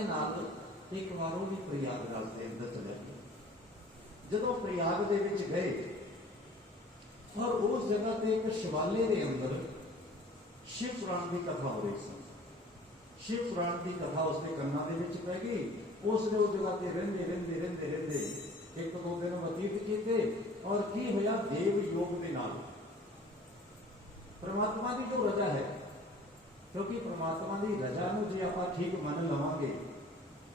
एक बार भी प्रयागराज के अंदर चले गए। जो प्रयाग के गए और उस जगह से एक शिवालय के अंदर शिव पुराण की कथा हो रही थी। शिव पुराण की कथा उसके कन्ना दे विच पै गई। उसने उस जगह ते रहिंदे रहिंदे रहिंदे रहिंदे एक दो दिन बतीत कीते और की होया देव योग के नाल परमात्मा की जो रजा है, क्योंकि परमात्मा की रजा नूं जे आपां ठीक मन लवांगे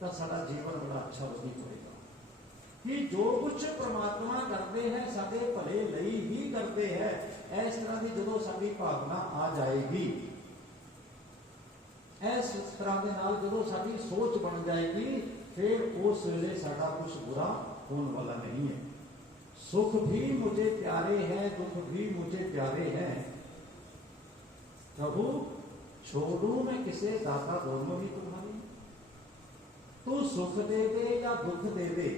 तो साडा जीवन बड़ा अच्छा बतीत होएगा कि जो कुछ परमात्मा करते हैं साडे भले लई ही करते हैं। इस तरह की जदों साडी भावना आ जाएगी, इस तरह के नाल जदों साडी सोच बन जाएगी, फिर उस वेले साडा कुछ बुरा होने वाला नहीं है। सुख भी मुझे प्यारे हैं, दुख भी मुझे प्यारे हैं, प्रभु छोड़ू मैं किसे दाता दोनों ही तुम्हारी। तू सुख दे दे या दुख दे दे,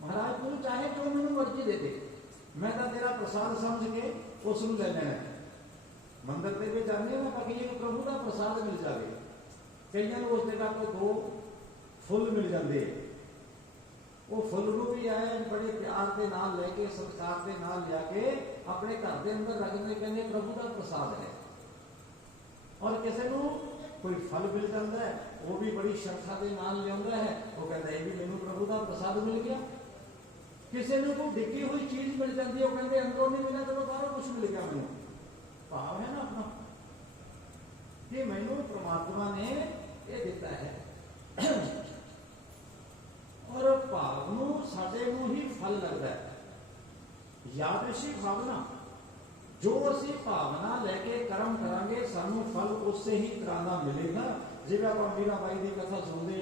महाराज तू चाहे जो मैनू मर्जी दे दे, मैं तो तेरा प्रसाद समझ के उसनू ले लेना है। मंदिर के भी जाने ना ताकि ये प्रभु का प्रसाद मिल जाए। कई उस जगह को दो फुल मिल जाते, वो फुल नूं भी आए बड़े प्यार के नाल लेके सत्कार के नाल लिया अपने घर के अंदर रखने, कहने प्रभु का प्रसाद है। और किसी को कोई फल मिल जाता है, वो भी बड़ी श्रद्धा के नाल लिया है, वो कहता है भी मैनू प्रभु का प्रसाद मिल गया। किसी ने कोई डिगी हुई चीज मिल जाती है, वो कहते अंदरों नहीं मिला चलो बाहरों कुछ मिल गया। मैनू भाव है ना अपना कि मैनू परमात्मा ने ये दिता है और भाव नूं साडे नूं ही फल लगता है। यादृशी भावना जो असी भावना लैके कर्म करांगे सानू फल उससे ही तरह का मिलेगा। जिवें आपां मीराबाई की कथा सुनते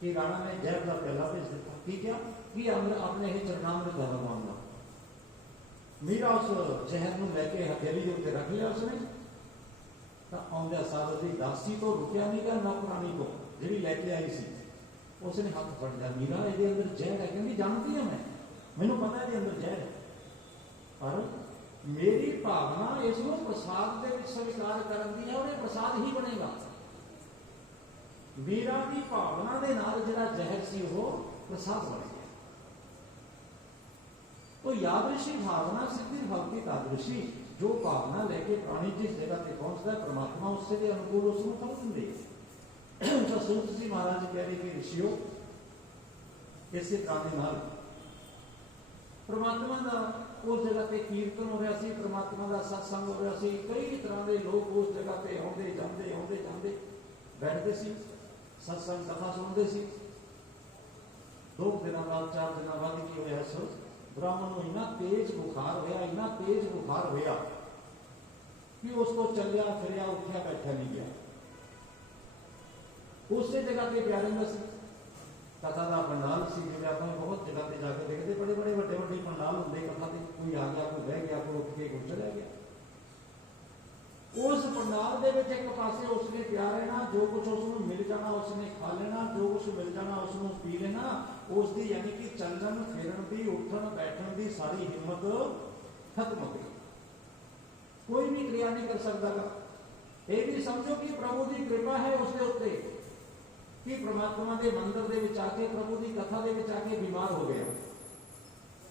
कि राणा ने जहर का प्याला भेज दिता, की क्या कि अपने ही चरणामृत का मामला। मीरा उस जहर नूं लैके हथेली के उत्ते रख लिया उसने, तो आउंदे साल उसकी दासी तो रुकिया नहीं गया, नौकरानी को जिहड़ी लैके आई सी, उसने हाथ फड़ लिया। मीरा ये अंदर जहर है, कहती जानती है मैनू पता है अंदर जहर है, पर मेरी भावना इसको प्रसाद के स्वीकार करन दी है और प्रसाद ही बनेगा। मीरा की भावना के नाल जिहड़ा जहर सी वो प्रसाद बन गया। तो यादृशी भावना सिद्धि भक्ति तादृशी, जो भावना लेके प्राणी जिस जगह पे पहुंचता है परमात्मा उससे भी अनुकूल उसको फल देगा। तो सूत जी महाराज कह रहे कि ऋषियों इसे तरह नाल परमात्मा का उस जगह पे कीर्तन हो रहा सी, परमात्मा का सत्संग हो रहा सी, कई तरह के लोग उस जगह पे आते जाते बैठते सी, सत्संग कथा सुनते सी। 2 दिन बाद 4 दिन बाद की होया सो ब्राह्मण को इन्ना तेज बुखार होया, इन्ना तेज बुखार होया कि उसको चलिया फिरिया उठिया बैठा नहीं गया। उस जगह पे प्यारेंदा सी कथा का पंडाल सी, जिवें आपां बहुत जगह पे जाके देखते बड़े बड़े वड्डे वड्डे पंडाल होंदे कथा के, कोई आ गया कोई बह गया कोई उठ के कोई चला गया। उस पंडाल दे विच एक पासे उसने प्यार रहना, जो कुछ उसको मिल जाना उसने खा लेना, जो कुछ मिल जाना उसको पी लेना। उसकी यानी कि चलन फिरन की उठन बैठन की सारी हिम्मत खत्म हो गई, कोई भी क्रिया नहीं कर सकता। ये भी समझो कि प्रभु की कृपा है उसके उत्ते कि परमात्मा के मंदिर के विच आके प्रभु की कथा के विच आके बीमार हो गया,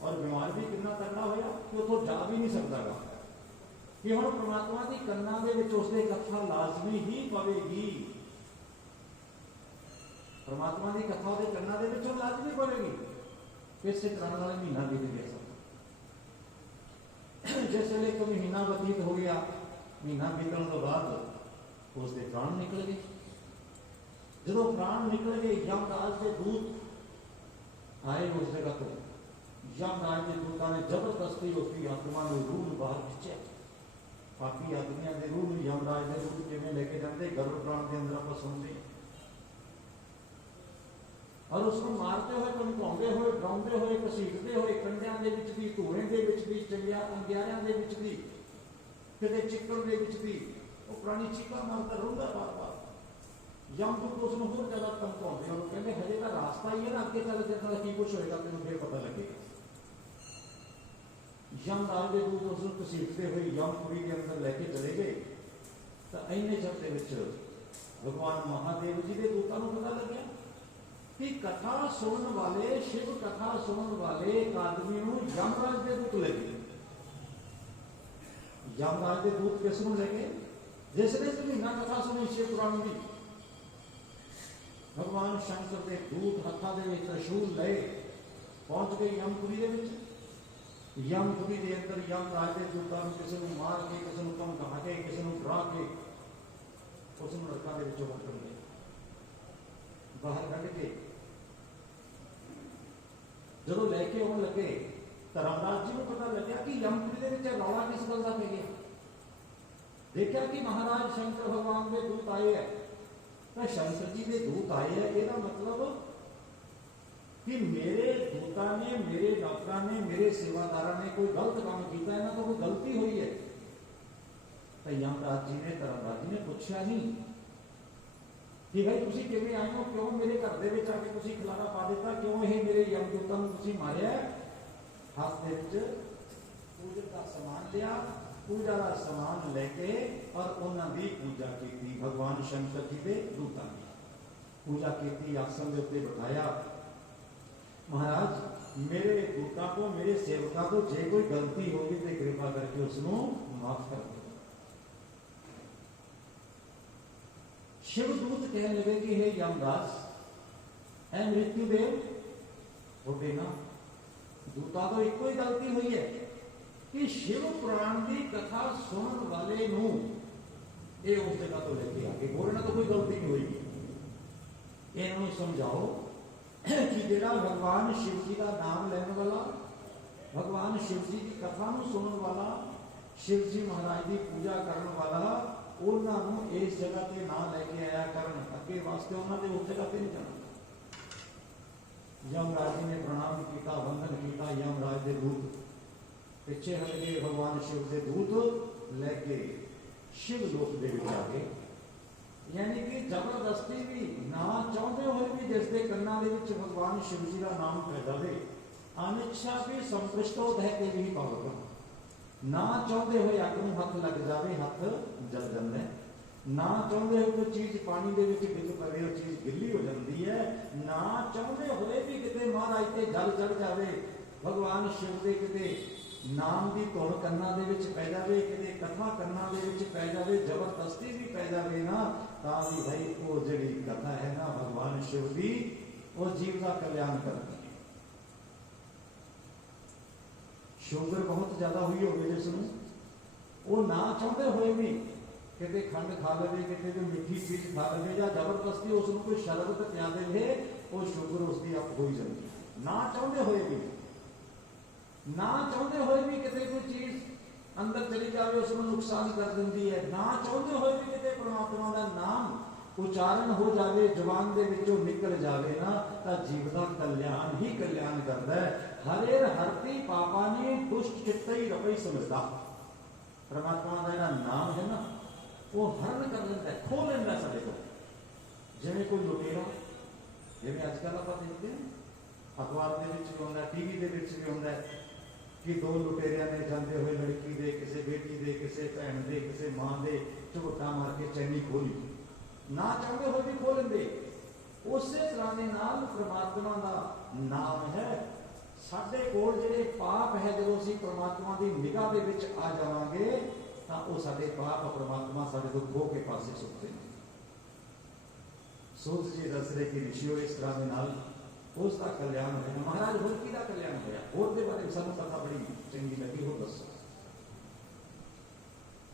और बीमार भी कितना तगड़ा होया कि उतो जा भी नहीं सकता कि हम परमात्मा की कन्ना दे विच उसदे कथा लाजमी ही पवेगी। परमात्मा की कथा उसदे कन्ना दे विच लाजमी पवेगी। इस तरह वाले महीना बीत गया। जिस वेले एक महीना बतीत हो गया, महीना बीतने तो बाद उसके प्राण निकल गए। जो प्राण निकल गए, यमराज के दूत आए उस जगह को। यमराज के दूतों ने जबरदस्ती उसकी आत्मा को रूह बाहर खिंचे। पापी आदमियों के रूह यमराज के दूत जिवें लेके जाते गर्भ प्राण के अंदर आप सुनते और उसको मारते हुए, धमकाते हुए, डराते हुए, घसीटते हुए, कंडियां दे विच भी, धुएं दे विच भी, अंगियारियां दे विच भी, किते चिक्कड़ दे विच भी, वो प्राणी चीखा मारता रोंदा बार बार। यमदूत उसको होर ज्यादा धमकाते और कहते हजे का रास्ता ही है ना, अगे चल के की कुछ होएगा तेन फिर पता लगेगा। यमराज के दूत उसको घसीटते हुए यमपुरी के अंदर लेके चले गए। तो इन्ने चक्र के भगवान महादेव जी के दूतों को पता लगे कि कथा सुनने वाले, शिव कथा सुनने वाले एक आदमी को यमराज के दूत लगे। यमराज के दूत किसनों लगे? जिसने महीना कथा सुनी शिव पुराण की, भगवान शंकर के दूत हथा दे त्रिशूल ले पहुंच गए यमपुरी दे विच। यमपुरी के अंदर यमराज के दूतां नूं किसी नूं मार के, किसी नूं धमका के, किसी नूं डरा के उस नरकां दे विचों कढ गए, बाहर कढ के जदों लैके आउण लगे धर्मराज जी को पता लग्या कि यमपुरी दे विच रौला किस गल दा पै गया। देखा कि महाराज शंकर भगवान के दूत आए हैं, तो शंकर जी के दूत आए हैं, इसका मतलब कि मेरे दूतां ने, मेरे डॉक्टरां ने, मेरे सेवादारां ने कोई गलत काम किया, इन्हां तो कोई गलती हुई है। तो यमराज जी ने, धर्मराज जी ने पूछा नहीं कि भाई तुसीं किवें आए हो, क्यों मेरे घर दे विच आके तुसीं खलारा पा दिता, क्यों ये मेरे यमदूतां नूं तुसीं मारिया। हाथ दे विच पूजा का समान लिया, पूजा का समान लेके और उन्होंने पूजा की। भगवान शंकर जी के दूतां ने पूजा की, आसन के उत्ते बिठाया। महाराज मेरे दूतां को, मेरे सेवकों को जे कोई गलती होगी तो कृपा करके उसनों माफ कर दो। शिवदूत कहने लगे कि हे यमदास, है मृत्युदेव, थोड़े ना दूतां तो एको ही गलती हुई है कि शिव पुराण की कथा सुनने वाले नूं ये उस जगह तो लेके आके बोलना तो कोई गलती नहीं हुई। इन्हों समझाओ कि जिहड़ा भगवान शिव जी का नाम लैने वाला, भगवान शिव जी की कथा नूं सुनने वाला, शिव जी महाराज की पूजा करने वाला, उन्होंने इस जगह से ना लैके आया करन, अगे वास्ते उन्होंने उस जगह पर नहीं जाना। यमराज जी ने प्रणाम किया, वंदन किया। यमराज के दूत पिछे हट गए, भगवान शिव के दूत लैके शिव लोक दे विच आ गए। यानी कि जबरदस्ती भी ना चाहते हुए भी जिसके कन्ना दे विच भगवान शिव जी का नाम पै जाए, अनिच्छा भी संपृष्टो दह के भी पावगा, ना चाहते हुए अग नूं हथ लग जाए, हथ जल जाता है। ना चाहते हुए कोई चीज पानी दे विच डिग पवे, वो चीज गिल्ली हो जाती है। ना चाहते हुए भी किते महाराज ते जल चढ़ जाए, भगवान शिव के किते नाम की धुन कन्ना दे विच पै जाए, किते कथा कन्ना दे विच पै जाए, जबरदस्ती भी पै जाए ना, तां भी भाई वो जिहड़ी कथा है ना भगवान शिव की, वो जीव का कल्याण करती है। शुगर बहुत ज्यादा हुई होगी जिसनूं, वो ना चाहते हुए भी किते खंड खा लवे, किते कोई मीठी चीज खा लवे, या जबरदस्ती उसनूं कोई शरबत पिया दे, वो शुगर उसकी अप हो जाती है। ना चाहते हुए भी, ना चाहते हुए भी किते कोई चीज अंदर चली जाए, उसमें नुकसान कर देती है। ना चाहते हुए भी किते परमात्मा का नाम उच्चारण हो जाए, जुबान दे विचों निकल जाए ना, तो जीव का कल्याण ही कल्याण करता है। हरेर हरती पापा ने दुष्ट चित्त ही रपई समझता। परमात्मा का जिहड़ा नाम है ना, वो हरण कर लेता है, खो लेंदा साडे को। जिवें कोई लुटेरा, जिवें अजकल आप देखते हैं अखबार के भी आउंदा, टीवी के भी आउंदा कि दो लुटेरिया ने जाते हुए लड़की दे, किसी बेटी दे, किसी भैन दे, किसी मां दे झोटा मार के चैनी खोली, ना चाहते हुए भी खो लेंदे। उस तरह के नाल परमात्मा का नाम है। साडे कोल जिहड़े पाप है, जदों असीं परमात्मा की निगाह दे विच आ जावांगे तां ओह साडे पाप परमात्मा साडे तो खो के पासे सुटते हैं। सूत जी दस रहे कि ऋषियों इस तरह के नाल उसका कल्याण होया। महाराज होर किहदा कल्याण होया, होर दे बारे सानूं कथा बड़ी चंगी लगी, होर दसो।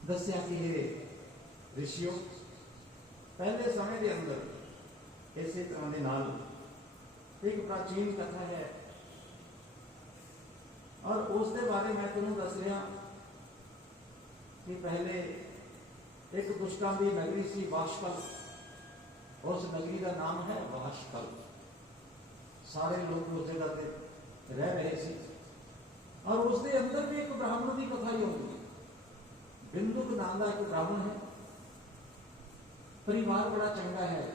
दस्या कि हे ऋषियों, पहले समय के अंदर इसी तरह के नाल एक प्राचीन कथा है, और उसके बारे मैं तुहानूं दस रहा कि पहले एक दुष्टां दी नगरी सी वाशकल। उस नगरी का नाम है वाशकल। सारे लोग उस जगह पे रह रहे थे, और उसके अंदर भी एक ब्राह्मण की कथा ही होती है। बिंदुक नाम का एक ब्राह्मण है, परिवार बड़ा चंगा है,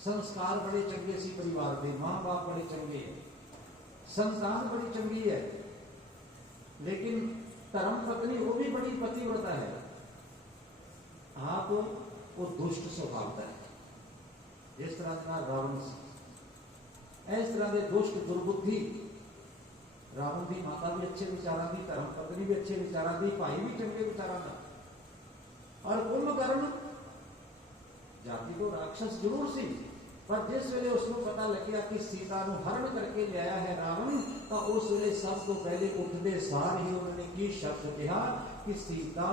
संस्कार बड़े चंगे सी परिवार के, मां बाप बड़े चंगे, संतान बड़ी चंगी है, लेकिन धर्म पत्नी वो भी बड़ी पतिव्रता है। आप वो दुष्ट स्वभाव का है, इस तरह का रावण से, इस तरह के दुष्ट दुर्बुद्धि। रावण की माता भी अच्छे विचारों की, धर्म पत्नी भी अच्छे विचारों की, भाई भी चंगे विचारों का, और कुंभकर्ण जाति तो राक्षस जरूर सी, पर जिस वेले उसको पता लग्या कि सीता ਨੂੰ हरण करके लिया है रावण, तो उस वेले सब तो पहले उठते सार ही उन्होंने की शब्द कहा कि सीता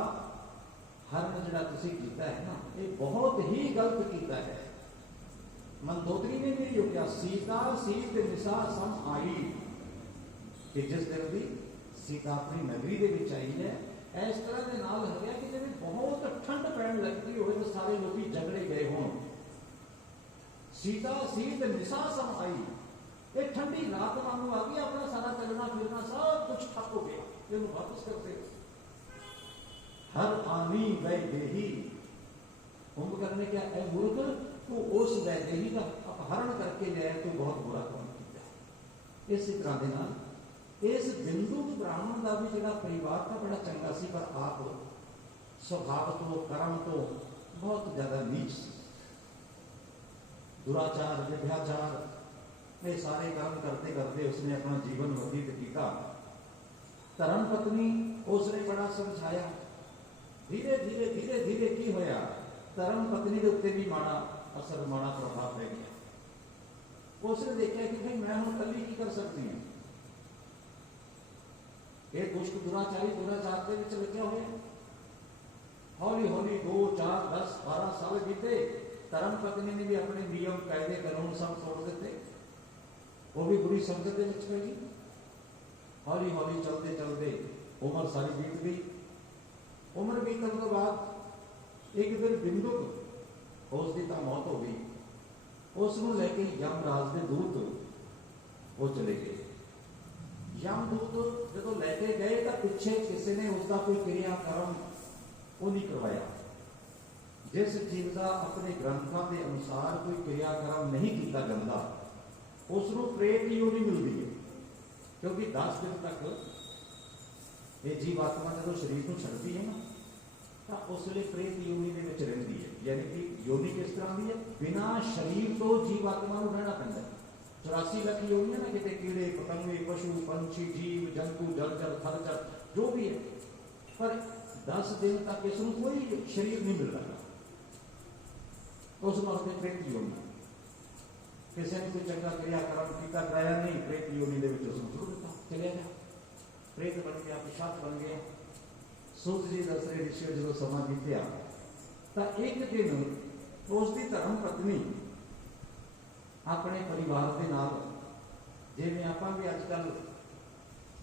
हरण जिहड़ा तुसीं कीता है ना, ये बहुत ही गलत कीता है। मंदोदरी ने भी यो क्या सीता सीत निशा सम आई, कि जिस दिन भी सीता अपनी नगरी दे विच आई है, इस तरह के नाल हो गया कि जिवें बहुत ठंड पैण लगती हो तो सारे लोग झगड़े गए हों। सीता सीत निशा सम आई, ये ठंडी रात वांगू आ गई, अपना सारा चलना फिरना सब कुछ ठप हो गया, ये वापस करते हर आनी वैदेही। कुंभकर्ण ने क्या है मूर्ख, तो उस वैदेही का अपहरण करके लिया तो बहुत बुरा काम किया। इसी तरह के नाल इस बिंदु ब्राह्मण का भी जो परिवार था बड़ा चंगा सी, पर आप स्वभाव तो कर्म तो बहुत ज्यादा नीच सी। दुराचार व्यभिचार ये सारे काम करते करते उसने अपना जीवन व्यतीत किया। धर्म पत्नी उसने बड़ा समझाया, धीरे धीरे धीरे धीरे की होया, धर्म पत्नी के उत्ते भी माड़ा असर माड़ा प्रभाव पै गया। उसने देखा कि भाई मैं हूं कली की कर सकती हूं, ये दुष्ट दुराचारी दुराचार के विच लग्या होया। हौली हौली 2 4 10 12 साल बीते, धर्म पत्नी ने भी अपने नियम कायदे कानून सब तोड़ देते, वो भी बुरी संगत में पै गई। हौली हौली चलते चलते उम्र सारी बीत गई। उम्र बीतने के बाद एक दिन बिंदुक उसकी तो मौत हो गई। उसको लेके यमराज के दूत वो चले गए। यमदूत जो लेके गए तो पिछे किसी ने उसका कोई क्रियाक्रम वो नहीं करवाया। जिस चीज का अपने ग्रंथों के अनुसार कोई क्रियाक्रम नहीं किया जाता, उसको प्रेत योनि मिलती है, क्योंकि 10 दिन तक ये जीवात्मा जो शरीर को छड़ती है ना, तो उस वे प्रेत योनि के रही है। यानी कि योनि किस तरह की है, बिना शरीर तो जीवात्मा को रहना पैंदा है। 84 लाख योनियां ना, कितने कीड़े पतंगे पशु पंछी जीव जंतु जलचर थलचर जो भी है, पर 10 दिन तक इसमें कोई शरीर नहीं मिल रहा। उस वास्ते प्रेत योनि, किसी ने कोई चंगा क्रियाक्रम किया कराया नहीं, प्रेत योनि के सुर दिता, चलिया गया, प्रेत बन गया, पिशाच बन गया। सूत जी दस रहे ऋषि जो समा बीत्या, तो एक दिन उसकी धर्म पत्नी अपने परिवार के नाल, जिवें आपां भी अजकल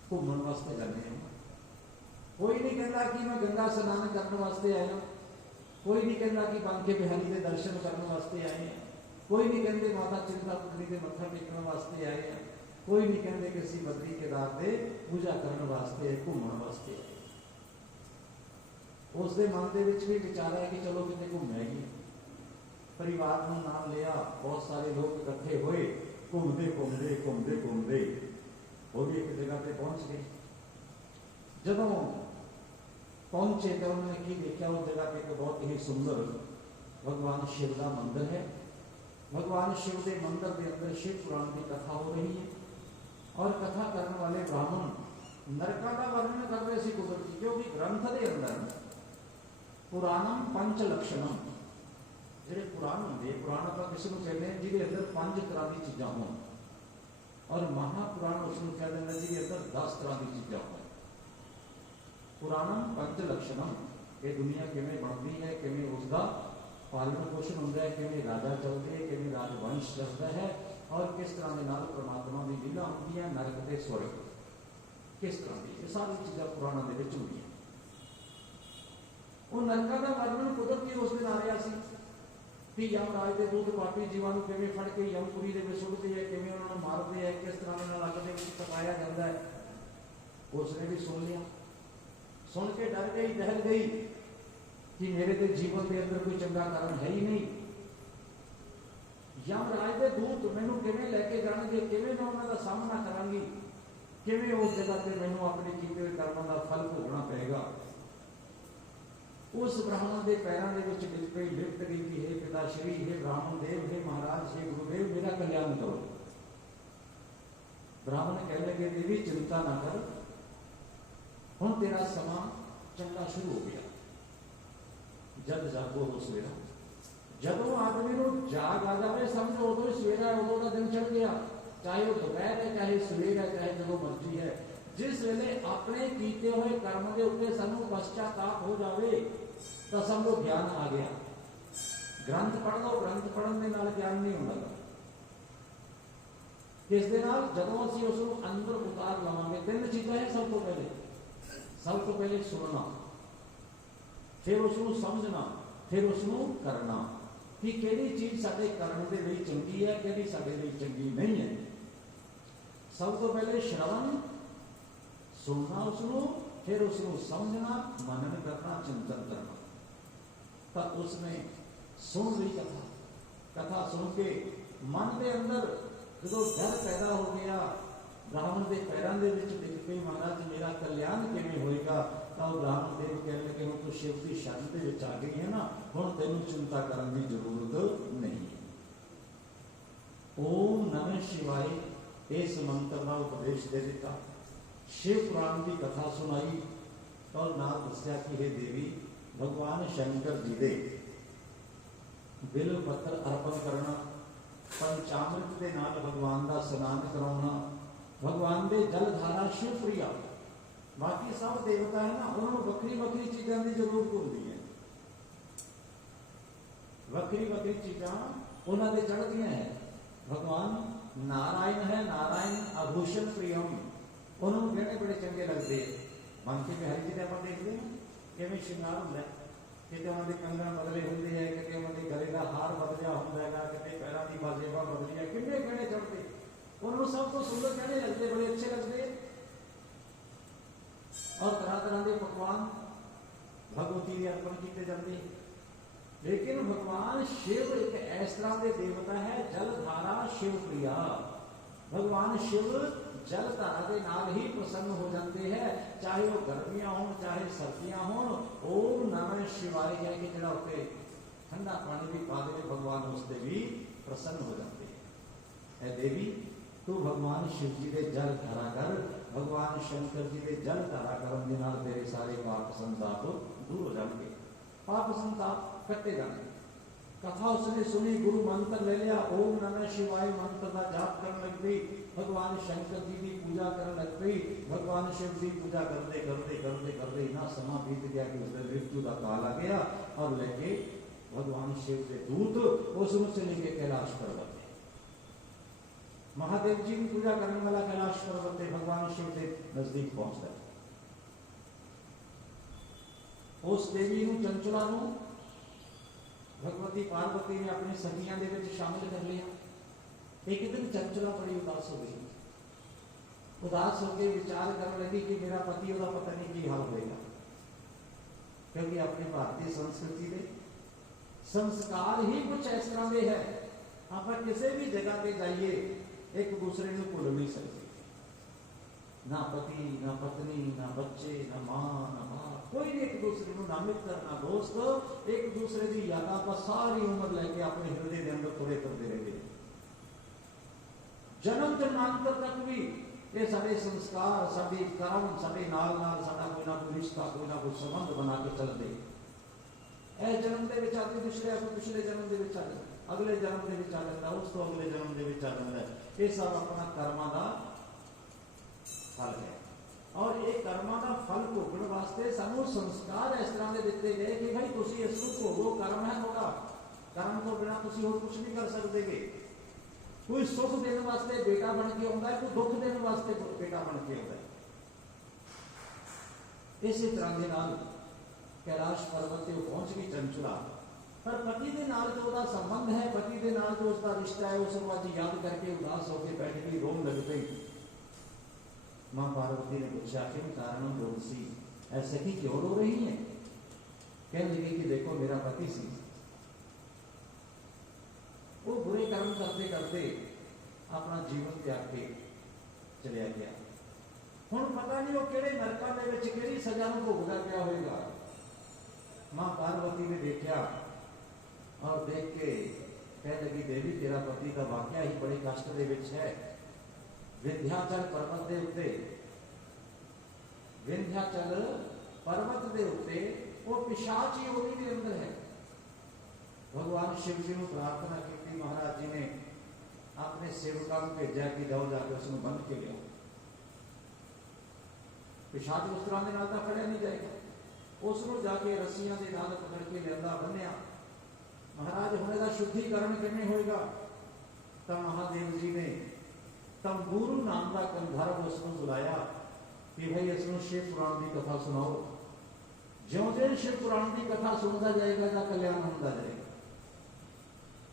घूमण वास्ते जाते हैं, कोई नहीं कहता कि मैं गंगा स्नान करने वास्ते आया, कोई नहीं कहता कि बांके बिहारी के दर्शन करने वास्ते आए हैं, कोई नहीं कहते माता चिंतापुत्री के मत्था टेकने वास्ते आए हैं, कोई नहीं कहते किसी बद्री केदार के पूजा करने वास्ते घूमने वास्ते आए। उसके मन के भी विचार है कि चलो कितने घूमेगी, परिवार को नाम लिया, बहुत सारे लोग इकट्ठे हुए, घूमते घूमते घूमते घूमते वो भी एक जगह पे पहुंच गए। जब पहुंचे तो उन्होंने की देखा, उस जगह पे एक बहुत ही सुंदर भगवान शिव का मंदिर है। भगवान शिव के मंदिर के अंदर शिव पुराण की कथा हो रही है, और कथा करने वाले ब्राह्मण नरका का वर्णन कर रहे थे कुदरती, क्योंकि ग्रंथ के अंदर पुराणम पंच लक्षणम, जो पुराण होंगे, पुराण आप किसी को कहते हैं जिसके अंदर 5 तरह की चीजा हो, और महापुराण उसको कह देना जिसके अंदर 10 तरह की चीजा हो। पुराणम पंच लक्षणम, ये दुनिया किमें बनती है, किमें उसका पालन पोषण होता है, किमें राजा चलते हैं, किमें राजवंश चलता है, और किस तरह के नाल परमात्मा की लीला होती है, नरक के स्वर्ग किस तरह की, ये सारी चीज़ां पुराणों के विच होंदियां। वो नरका का वर्णन कुदरती उस दिन आ रहा सी कि यमराज के दूत पापी जीवां नूं किवें फड़ के यमपुरी दे विच सुੱਟਦੇ हैं, किवें उन्हां नूं मारते हैं, किस तरह के नाल अग दे विच पकाया जाता है। उसने भी सुन लिया, सुन के डर गई, दहल गई कि मेरे तो जीवन के अंदर कोई चंगा कारण है ही नहीं। यमराज के दूत मैनू किवें लैके जाणगे, किवें मैं उन्हां दा सामना करांगी, किवें उस जगह पर मैनू अपने कीते हुए कर्मां दा फल भोगना पएगा। उस ब्राह्मण के पैरों के विच गिर पई, लिपट गई कि हे पिता श्री, हे ब्राह्मण देव, हे महाराज, हे गुरुदेव, मेरा कल्याण करो। ब्राह्मण कह लगे देवी चिंता ना कर, हुण तेरा समा चंगा शुरू हो गया। जद जागो हो सवेरा। जदों आदमी को जाग आ जाए समझो उदों ही सवेरा है, उदों का दिन चढ़ गया। चाहे वो दोपहर है, चाहे सवेर है, चाहे जो मर्जी है। जिस वेले अपने कीते हुए कर्म के उत्ते सानू पश्चाताप हो जाए तो समझो ज्ञान आ गया। ग्रंथ पढ़ लो, ग्रंथ पढ़ने के नाल ज्ञान नहीं होगा। किस दे नाल? जदों असीं उस नूं अंदर उतार लवांगे। तीन चीज़ां है सब तो पहले सुनना, फिर उसनूं समझना, फिर उसनूं करना कि किहड़ी चीज़ साडे करन दे लई चंगी है, किहड़ी साडे लई चंगी नहीं है। सब तो पहले श्रवण सुनना उसनूं, फिर उसनूं समझना, मनन करना, चिंतन करना। तब उसने सुन ली कथा, कथा सुन के मन के अंदर जो डर पैदा हो गया, ब्राह्मण के पैरों के विच डिग पई, महाराज मेरा कल्याण किवें होएगा। तो ब्राह्मण देव कहने लगे हुण तूं शिव की शरण दे विच आ गई है ना, हुण तैनूं चिंता करने की जरूरत नहीं है। ओम नमः शिवाय इस मंत्र का उपदेश दे दिता, शिव पुराण की कथा सुनाई और नाम दस्या कि हे देवी भगवान शंकर जी दे बिल पत्र अर्पण करना, पंचामृत के नाल भगवान का स्नान कराना, भगवान के जलधारा शिव प्रिया। बाकी सब देवता है ना, उन्होंने वक्री वक्री चीज़ों की जरूरत होती है, वक्री वक्री चीज़ां उन्होंने चढ़ दिया है। भगवान नारायण है, नारायण आभूषण प्रियम, उन्होंने गहने बड़े चंगे लगते हैं। बाकी बिहारी जी आप देखते हैं किमें श्रृंगार होंगे, कितने उन्होंने कंगन बदले होंगे है, कितने उन्होंने गले का हार बदलिया होंगे, कितने पैरों की बाजेबा बदली है, कितने गहने चढ़ते, उन्होंने सब तो सुंदर गहने लगते, बड़े अच्छे लगते। और तरह तरह के पकवान भगवती के अर्पण किए जाते। लेकिन भगवान शिव एक इस तरह के देवता है, जलधारा शिव प्रिया। भगवान शिव जल धारा के नाल ही प्रसन्न हो जाते हैं, चाहे वो गर्मियां हो चाहे सर्दियां हो। ओम नमः शिवाय कह के जरा उत्ते ठंडा पानी भी पा दे, भगवान उससे भी प्रसन्न हो जाते हैं। ऐ देवी तू भगवान शिव जी के जल धारा कर, भगवान शंकर जी के जल धारा करन दे नाल तेरे सारे पाप संताप दूर हो जाएंगे, पाप संताप कटे जाएंगे। कथा उसने सुनी, गुरु मंत्र ले लिया, ओम नमः शिवाय मंत्र का जाप करने लग गई, भगवान शंकर जी की पूजा करने लग गई। भगवान शिव की पूजा करते करते करते करते इतना समा बीत गया कि उसने मृत्यु का काल आ गया और लेके भगवान शिव के दूत उस से लेके कैलाश पर्वत, महादेव जी की पूजा करने वाला कैलाश पर्वत भगवान शिव के नजदीक पहुंचता है। उस देवी नूं चंचला नूं भगवती पार्वती ने अपनी सखियां दे विच शामिल कर लिया। एक दिन चंचला बड़ी उदास हो गई, उदास होकर विचार करने लगी कि मेरा पति ओदा पता नहीं की हाल होगा, क्योंकि अपनी भारतीय संस्कृति के संस्कार ही कुछ इस तरह के है। आप किसी भी जगह पे जाइए एक दूसरे को भूल नहीं सकते, ना पति ना पत्नी ना बच्चे ना मां ना बाप, कोई भी एक दूसरे को ना मित्र ना दोस्त, एक दूसरे की यादा पर सारी उम्र लेके अपने हृदय के अंदर थोड़े करते रहते। जन्म जन्मांतर तक भी ये सारे संस्कार साडे कर्म साडे नाल नाल साडा कोई ना कोई रिश्ता कोई ना कोई संबंध बना के चलते। ए जन्म के विच आते पिछले पिछले जन्म के विच आ जाता, अगले जन्म के विच आ जाता, उस तो अगले जन्म के विच आ जाता। ये सब अपना कर्मा का फल है और ये कर्मा का फल भोगने वास्ते सानू संस्कार इस तरह के दिते गए कि भाई तुसी इसको भोगो, कर्म है थोड़ा, कर्म तो बिना तुसी और कुछ नहीं कर सकते। कोई सुख देने वास्ते बेटा बन के आता है, कोई दुख देने वास्ते बेटा बन के आता है। इसी तरह के नाल कैलाश पर्वत से पहुंच गई चंचला, पर पति के नाल जो उसका संबंध है, पति के नाल जो उसका रिश्ता है, उस आज याद करके उदास होकर बैठ गई, रोन लग गई। मां पार्वती ने पूछा कि कारण रोसी, ऐसे ही क्यों रो रही है? कहने लगी कि देखो मेरा पति सी, वो बुरे कर्म करते करते अपना जीवन त्याग के चलिया गया। हुण पता नहीं वो किहड़े नरकां दे विच किहड़ी सजा नूं भोगदा पिया होएगा। मां पार्वती ने देखा और देख के कह लगी देवी तेरा पति का वाकया ही बड़े कष्ट दे विच है। विंध्याचल पर्वत के उत्ते, विंध्याचल पर्वत के उत्ते वो पिशाच योनि के अंदर है। भगवान शिव जी ने प्रार्थना की थी, महाराज जी ने अपने सेवकों को भेजा कि जाओ जाकर उसमें बंद के लिया। पिशाच उस तरह के नाता फड़िया नहीं जाएगा। उसको जाके रस्सियां के नाल पकड़ के लिया बन्या। महाराज होने का शुद्धिकरण किमें होएगा? तब महादेव जी ने तंबूरू नाम का गंधर्व उसको बुलाया कि भाई इसमें शिव पुराण की कथा सुनाओ। ज्यों-ज्यों शिव पुराण की कथा सुनता जाएगा तो कल्याण होता जाएगा।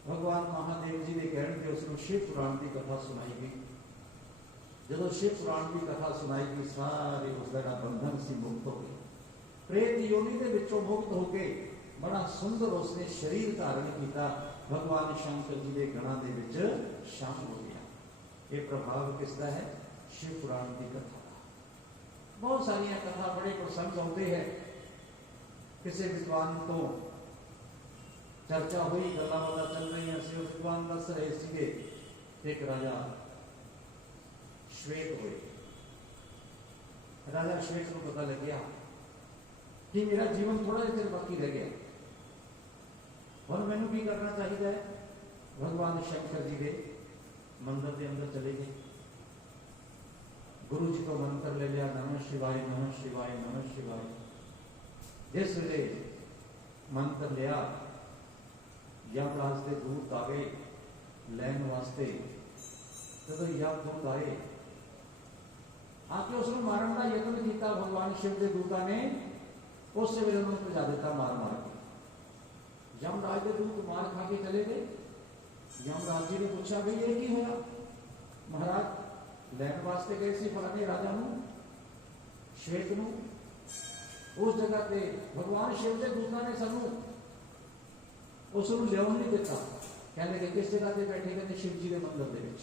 भगवान महादेव जी ने कहने के उसको शिव पुराण की कथा सुनाई गई। जो शिव पुराण की कथा सुनाई गई, सारे उसका बंधन से मुक्त हो गए। प्रेत योनि के विचों मुक्त होके बड़ा सुंदर उसने शरीर धारण किया। भगवान शंकर जी के गणा के विच शामिल हो गया। ये प्रभाव किसका है? शिव पुराण की कथा का। बहुत सारिया कथा बड़े प्रसंग आते हैं। किसी विद्वान तो चर्चा हुई, गल्लां बातां चल रही। विद्वान दस रहे थे, एक राजा श्वेत हुए। राजा श्वेत को पता लग गया कि मेरा जीवन थोड़ा देर बाकी रह गया और मैनू की करना चाहिए। भगवान शंकर जी के मंदिर के अंदर चले गए, गुरु जी को मंत्र ले लिया, नमः शिवाय नमः शिवाय नमः शिवाय। जिस वे मंत्र लिया, यमराज के दूत आ गए लैन वास्ते। जब यमदूत आए आके उसको मारन का यत्न किया, भगवान शिव के दूता ने उस वे उन्होंने भजा दिता मार मार के। यमराज के दूत मार खा के चले गए। यमराज जी ने पूछा भाई ये की होया? महाराज लैन वास्ते गए सी फलाने राजा श्वेत नू, उस जगह पे भगवान शिव के दूता ने सानू उसनू लियाउण नहीं दिता। कहने लगे किस जगह पे बैठे? कहते शिव जी के मंदिर के विच।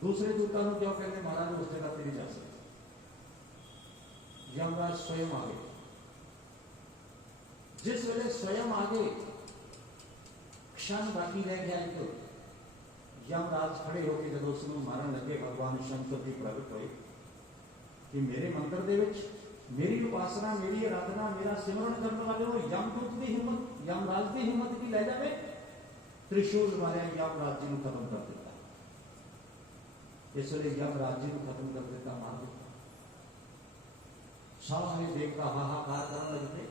दूसरे दूतों को क्यों कहते? महाराज उस जगह पे नहीं जा सकते। यमराज स्वयं आ गए। जिस वेले स्वयं आ गए, क्षण बाकी रह गया एक, यमराज खड़े होकर जब उसको मारन लगे, भगवान शंकर जी प्रगट हुए कि मेरे मंदिर दे विच मेरी उपासना, मेरी आराधना, मेरा सिमरन करने वाले हो यमदूत की हिम्मत, यमराज की हिम्मत की ले जाए। त्रिशूल मारे यमराज जी को खत्म कर दिता। इसलिए यमराज जी को खत्म कर देता, मार दिता। सारे देवता हाहाकार करने लगे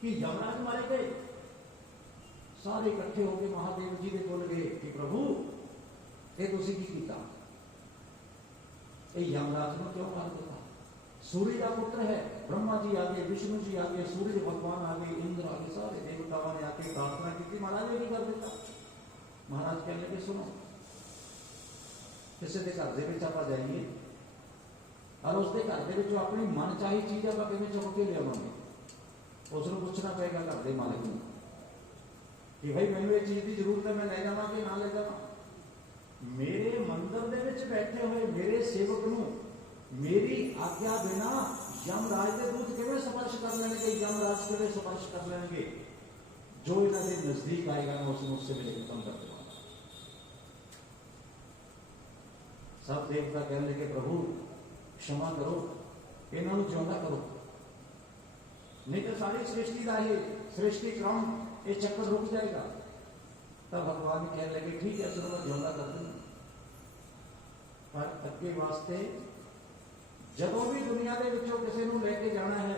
कि यमराज मारे गए। सारे इकट्ठे होकर महादेव जी के बोल गए कि प्रभु ये तुसी की कीता? ये यमराज को क्यों मार दिता? सूर्य का पुत्र है, ब्रह्मा जी आ गए, विष्णु जी आ गए, सूर्य भगवान आ गए, इंद्र आ गए, सारे देवताओं ने आके प्रार्थना की, महाराज ये कर देता। महाराज कहने लगे सुनो, किसी के घर के आप जाइए और उसके घर के अपनी मन चाही चीज आप चुक के लियावे। उसको पूछना पड़ेगा घर के मालिक को कि भाई मैंने ये चीज की जरूरत है, मैं ले जावा कि ना ले जावा। मेरे मंदिर दे विच बैठे हुए मेरे सेवक नूं मेरी आज्ञा बिना यमराज के दूत किवें स्पर्श कर लेंगे? यमराज किवें स्पर्श कर लेंगे? जो इन्हां दे नजदीक आएगा मैं उसको उससे भी खत्म कर दूंगा। सब देवता कहने लगे प्रभु क्षमा करो, इन्हों जिंदा करो, नहीं तो सारी सृष्टि का ये सृष्टि क्रम ये चक्कर रुक जाएगा। तब भगवान कहने लगे ठीक है चलो मैं जिंदा कर दूंगा, पर अगे वास्ते जदों भी दुनिया के विचों किसी को लेके जाना है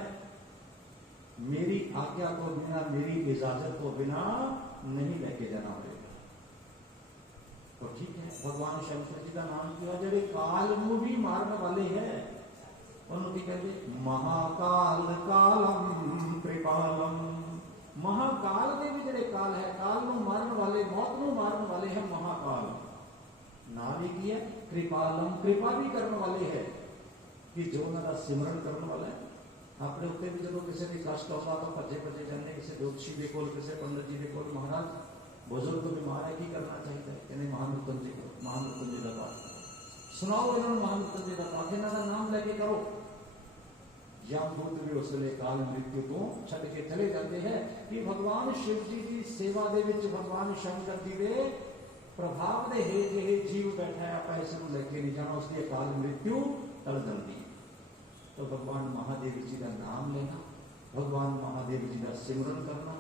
मेरी आज्ञा को बिना, मेरी इजाजत को बिना नहीं लेके जाना पड़ेगा। तो ठीक है, भगवान शंकर जी का नाम किया जो काल को भी मारने वाले हैं। उन्होंने कहते महाकाल कालम कृपालम। महाकाल के भी जड़े काल है, काल को मारने वाले, मौत को मारने वाले हैं महाकाल। नाम की है कृपालम, कृपा भी करने वाले है कि जो उन्होंने सिमरन करने वाला है। अपने उत्ते भी जो किसी की कष्ट आता तो भजे भजे जाने किसी ज्योतिषी के कोल, किसी पंडित जी के कोल, महाराज बुजुर्ग तो बीमार है, की करना चाहिए? कहने महामृत्युंजय करो, महामृत्युंजय का पाठ सुनाओ, इन्होंने महामृत्युंजय का पाठ इन्हों का नाम लेके करो। यमदूत भी उस वे काल मृत्यु को छड़ के चले जाते हैं कि भगवान शिव जी की सेवा दे विच भगवान शंकर जी के प्रभाव के हेठ ये जीव बैठा है, आप इस लेके नहीं जाना, उसकी काल मृत्यु टल जाती है। तो भगवान महादेव जी का नाम लेना, भगवान महादेव जी का सिमरन करना,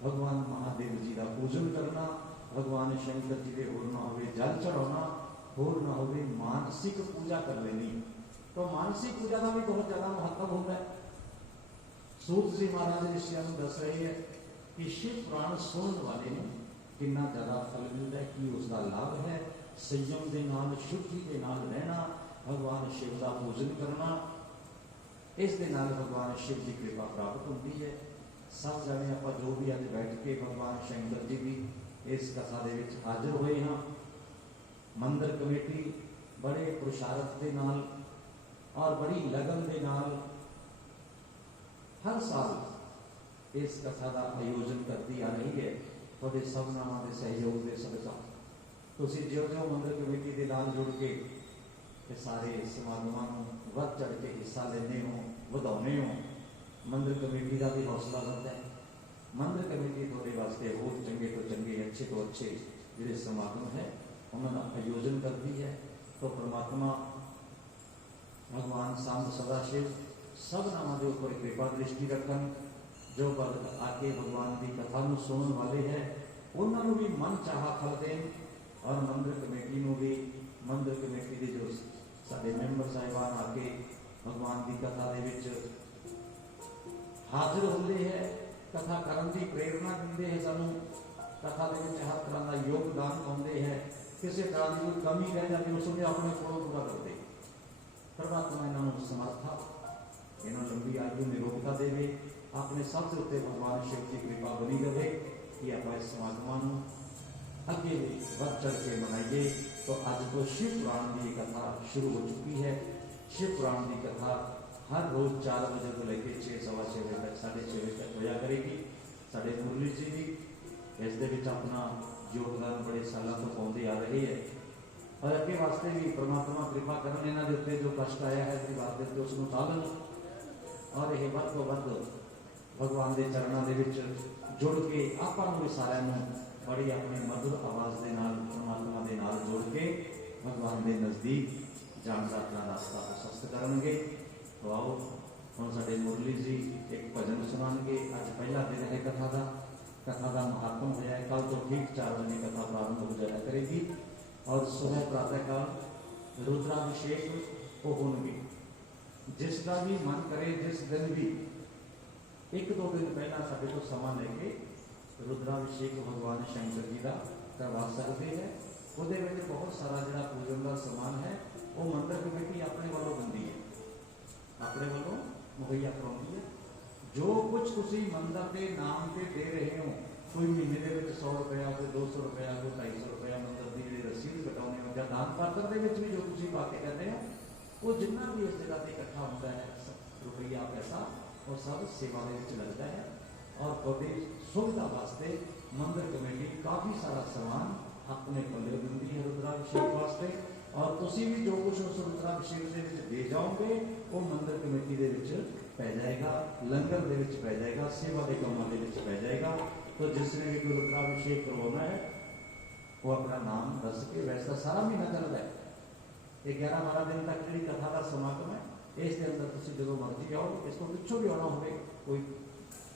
भगवान महादेव जी का पूजन करना, भगवान शंकर जी के होर ना हो जल चढ़ाना, होर ना हो मानसिक पूजा कर लेनी। तो मानसिक पूजा का भी बहुत ज्यादा महत्व होता है। सूत जी महाराज ऋषियों को दस रहे हैं कि शिव पुराण सुनने वाले ने कितना ज्यादा फल मिलता है, कि उसका लाभ है। संयम के नाल, शुद्धि के नाल रहना, भगवान शिव का पूजन करना, इस दे नाल भगवान शिव की कृपा प्राप्त होती है। सब जने आप जो भी अज बैठ के भगवान शंकर जी की इस कथा दे विच हाजिर हुए हाँ। मंदिर कमेटी बड़े पुरुषार्थ के नाल और बड़ी लगन के नाल हर साल इस कथा का आयोजन करती आ रही है। थोड़े सब नामां के सहयोग के सदका तुसीं ज्यों-ज्यों मंदिर कमेटी के नाल जुड़ के सारे समागमां नूं वध चढ़ के हिस्सा लेने हो, वधाउने हो, मंदिर कमेटी का भी हौसला बढ़ता है। मंदिर कमेटी थोड़े वास्ते होर चंगे तो चंगे, अच्छे तो अच्छे जिहड़े समागम है उन्होंने आयोजन करती है। तो परमात्मा भगवान सांब सदा शिव सब नामां के उपर कृपा दृष्टि रखन। जो भगत आके भगवान की कथा नूं सुनने वाले हैं उन्होंने भी मन चाहा फल देन, और मंदिर कमेटी नूं भी, मंदिर कमेटी के जो साडे मैंबर साहिबान आके भगवान की कथा दे विच हाजिर होंदे है, कथा करन की प्रेरणा दिंदे है, सानूं कथा दे विच हर तरह का योगदान पाउंदे है। किसी तरह की कोई कमी रह जाती उसने अपने कोलों पूरा करते। परमात्मा इन्होंने समर्था, इन्होंने लंबी आयु निरोगता देवे, अपने सब के उत्ते भगवान शिव की कृपा बनी रहे कि आप इस समागमां नूं अगे भी बढ़ चढ़ के मनाइए। तो अज तो शिव पुराण की कथा शुरू हो चुकी है। शिव पुराण की कथा हर रोज 4 बजे को लेकर 6, सवा 6 बजे तक, 6:30 बजे तक होया करेगी। साढ़े मुरली जी भी इस दे विच अपना योगदान बड़े सालों तो पाते आ रहे हैं, और अगे वास्ते भी परमात्मा कृपा करन, इन्हां दे उत्ते जो कष्ट आया है परिवार दे उत्ते उसनूं टालन, और यह वध तो वध भगवान के चरणों के विच जुड़ के आपां नूं भी सारिआं नूं बड़ी अपनी मधुर आवाज़ के नाल परमात्मा के नाल जोड़ के भगवान के नज़दीक जाण का अपना रास्ता प्रशस्त करनगे। तो आओ हुण साडे मुरली जी एक भजन सुनाएंगे। अज पहला दिन है कथा का महात्म होया है। कल तो ठीक 4 बजे कथा प्रारंभ हो जाया करेगी, और सुबह प्रातःकाल रुद्राभिषेक हो होंगे। जिसका भी मन करे, जिस दिन भी 1-2 दिन पहला साडे को समा लेके रुद्राभिषेक भगवान शंकर जी का करवा सकते हैं। वो बहुत सारा जो पूजन का समान है वो मंदिर कमेटी अपने वालों दिंदी है, अपने वालों मुहैया करवाती है। जो कुछ तुसी मंदिर के नाम से दे रहे हो, कोई महीने के 100 रुपया, कोई 200 रुपया, कोई 250 रुपया मंदिर की जी रसीद कटाने हो, या दान पात्र के भी जो तुसी पाके करते हो, वो जितना भी इस जगह पर इकट्ठा होता है रुपया पैसा, वो सब सेवा के लगता है। और थोड़ी सुविधा वास्ते मंदिर कमेटी काफ़ी सारा समान अपने पल्ले दिंदी है रुद्राभिषेक वास्ते, और तुसी भी जो कुछ उस रुद्राभिषेक के दे जाओगे वो मंदिर कमेटी के पै जाएगा, लंगर के पै जाएगा, सेवा के कामों के पै जाएगा। तो जिसने भी कोई रुद्राभिषेक करवाना है वो अपना नाम दस के, वैसा सारा महीना चलता है, 11-12 दिन तक जी कथा का समागम है। इसके अंदर तुम जो मर्जी आओ, इसको पिछों भी आना हो कोई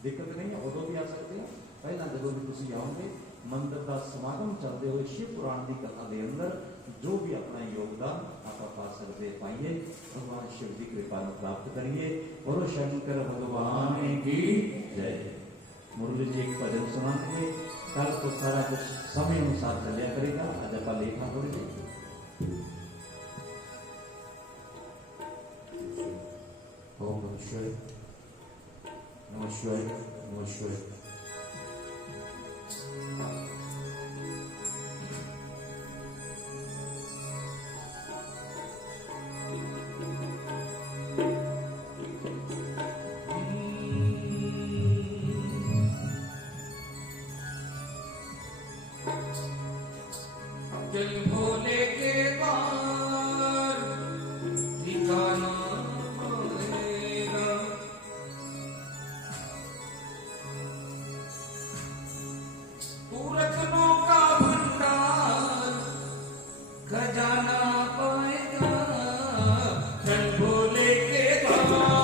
दिक्कत नहीं है, उदों भी आ सकते हैं। पहला जो भी तुम आओगे मंदिर का समागम चलते हुए शिव पुराण की कथा के अंदर जो भी अपना योगदान आप पा सकते पाइए, भगवान शिव की कृपा प्राप्त करिए। और शंकर भगवान की जय। मुरली जी एक भजन सुनाएंगे। कल तो सारा कुछ समय अनुसार चलिया करेगा, आज आप लेखा थोड़ी जी। ओम नमः शिवाय, नमः शिवाय, नमः शिवाय। खजाना पाएगा, चल भोले के द्वार।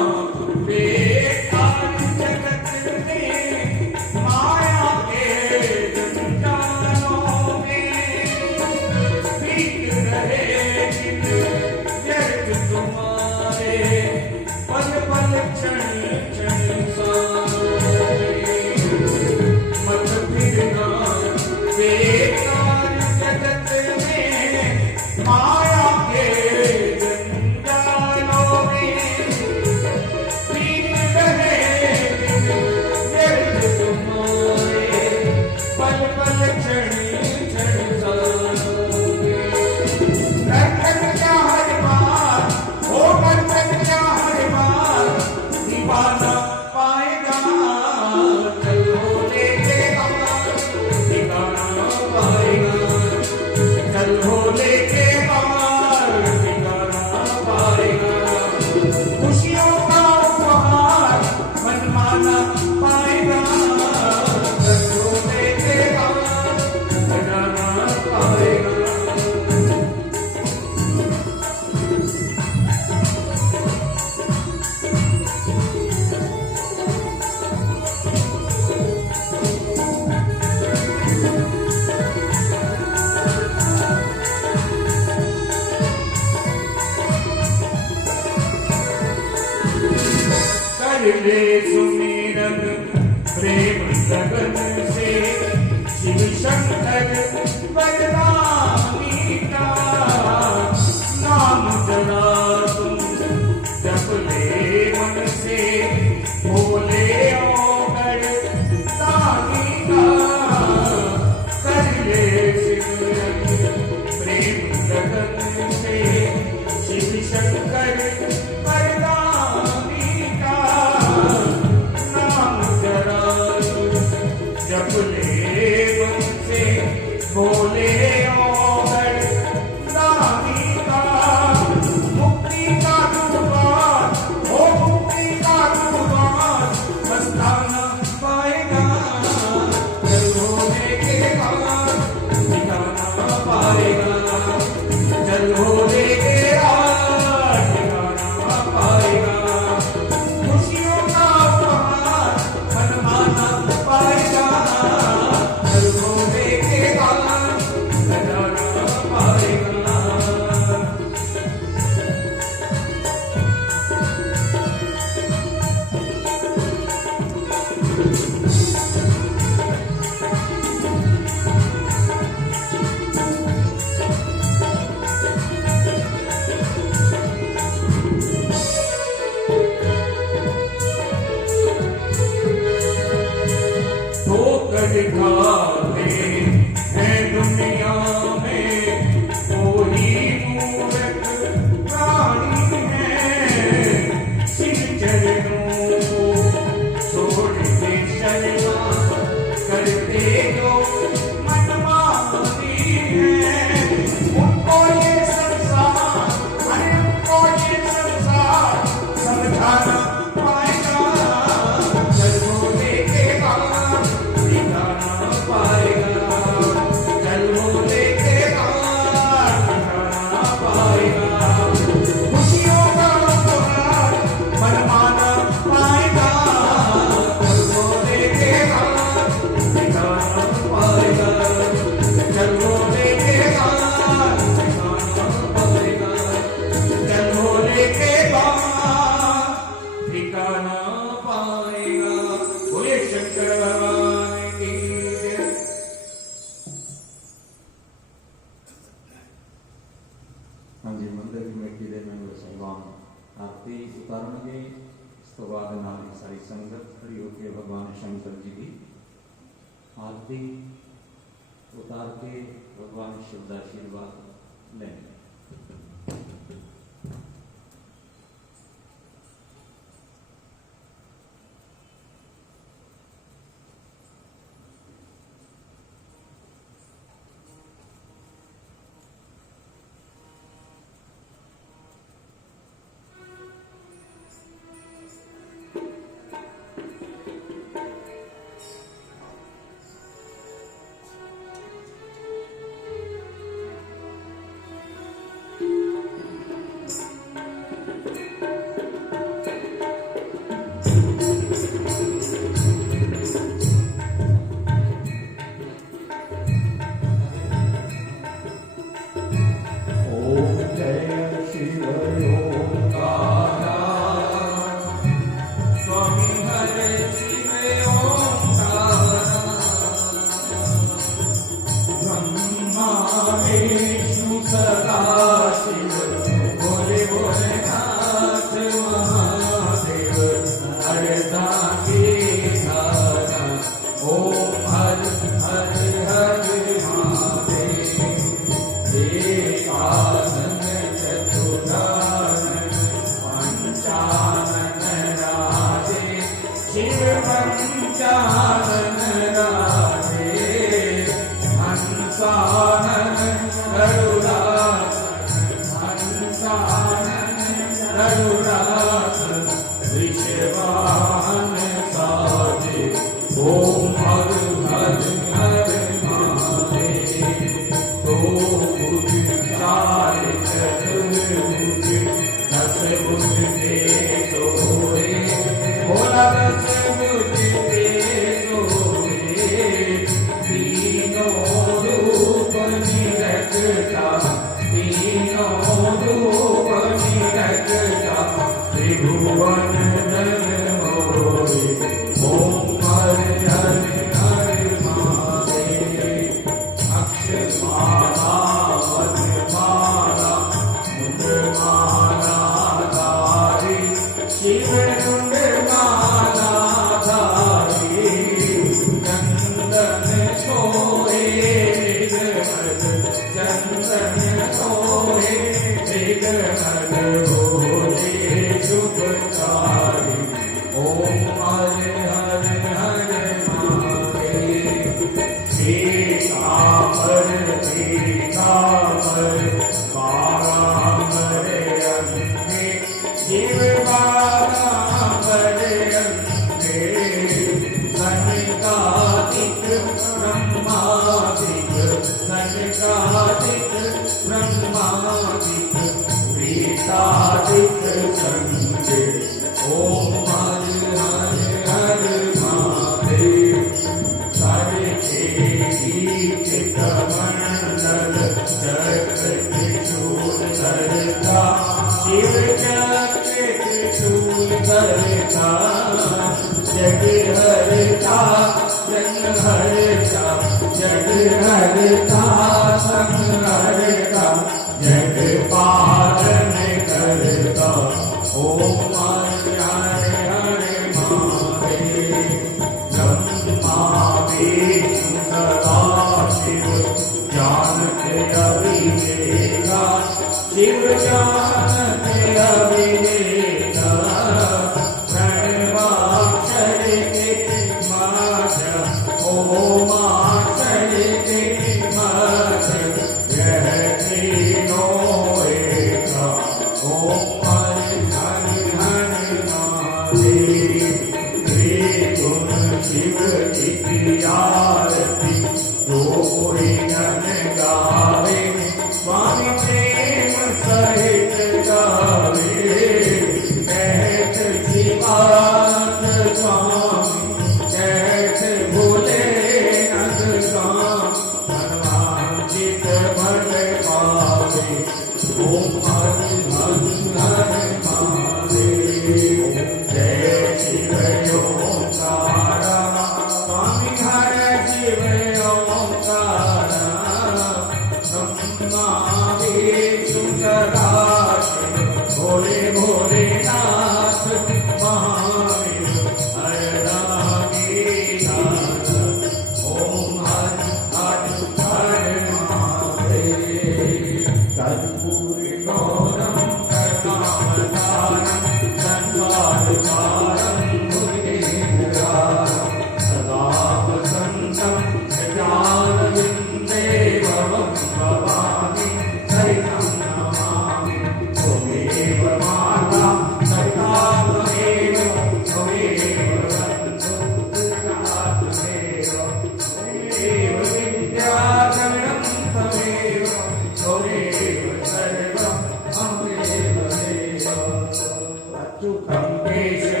Come,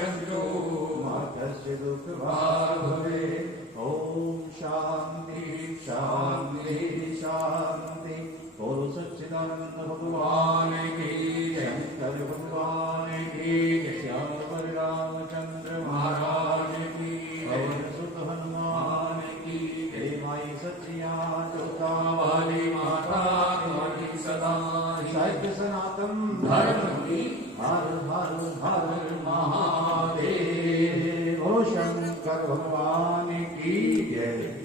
शत्रु मातस्य दुख भाग भवे। ओम शांति शांति शांति। बोलो सच्चिदानंद भगवान की जय, शंकर भगवान की जय, श्याम रामचंद्र महाराज की, पवन सुत हनुमान की जय। माई सच्चिया जोता वाली माता की सदा सत्य सनातन धर्म की हर हर हर महादेव। ओ शंकर भगवान की जय।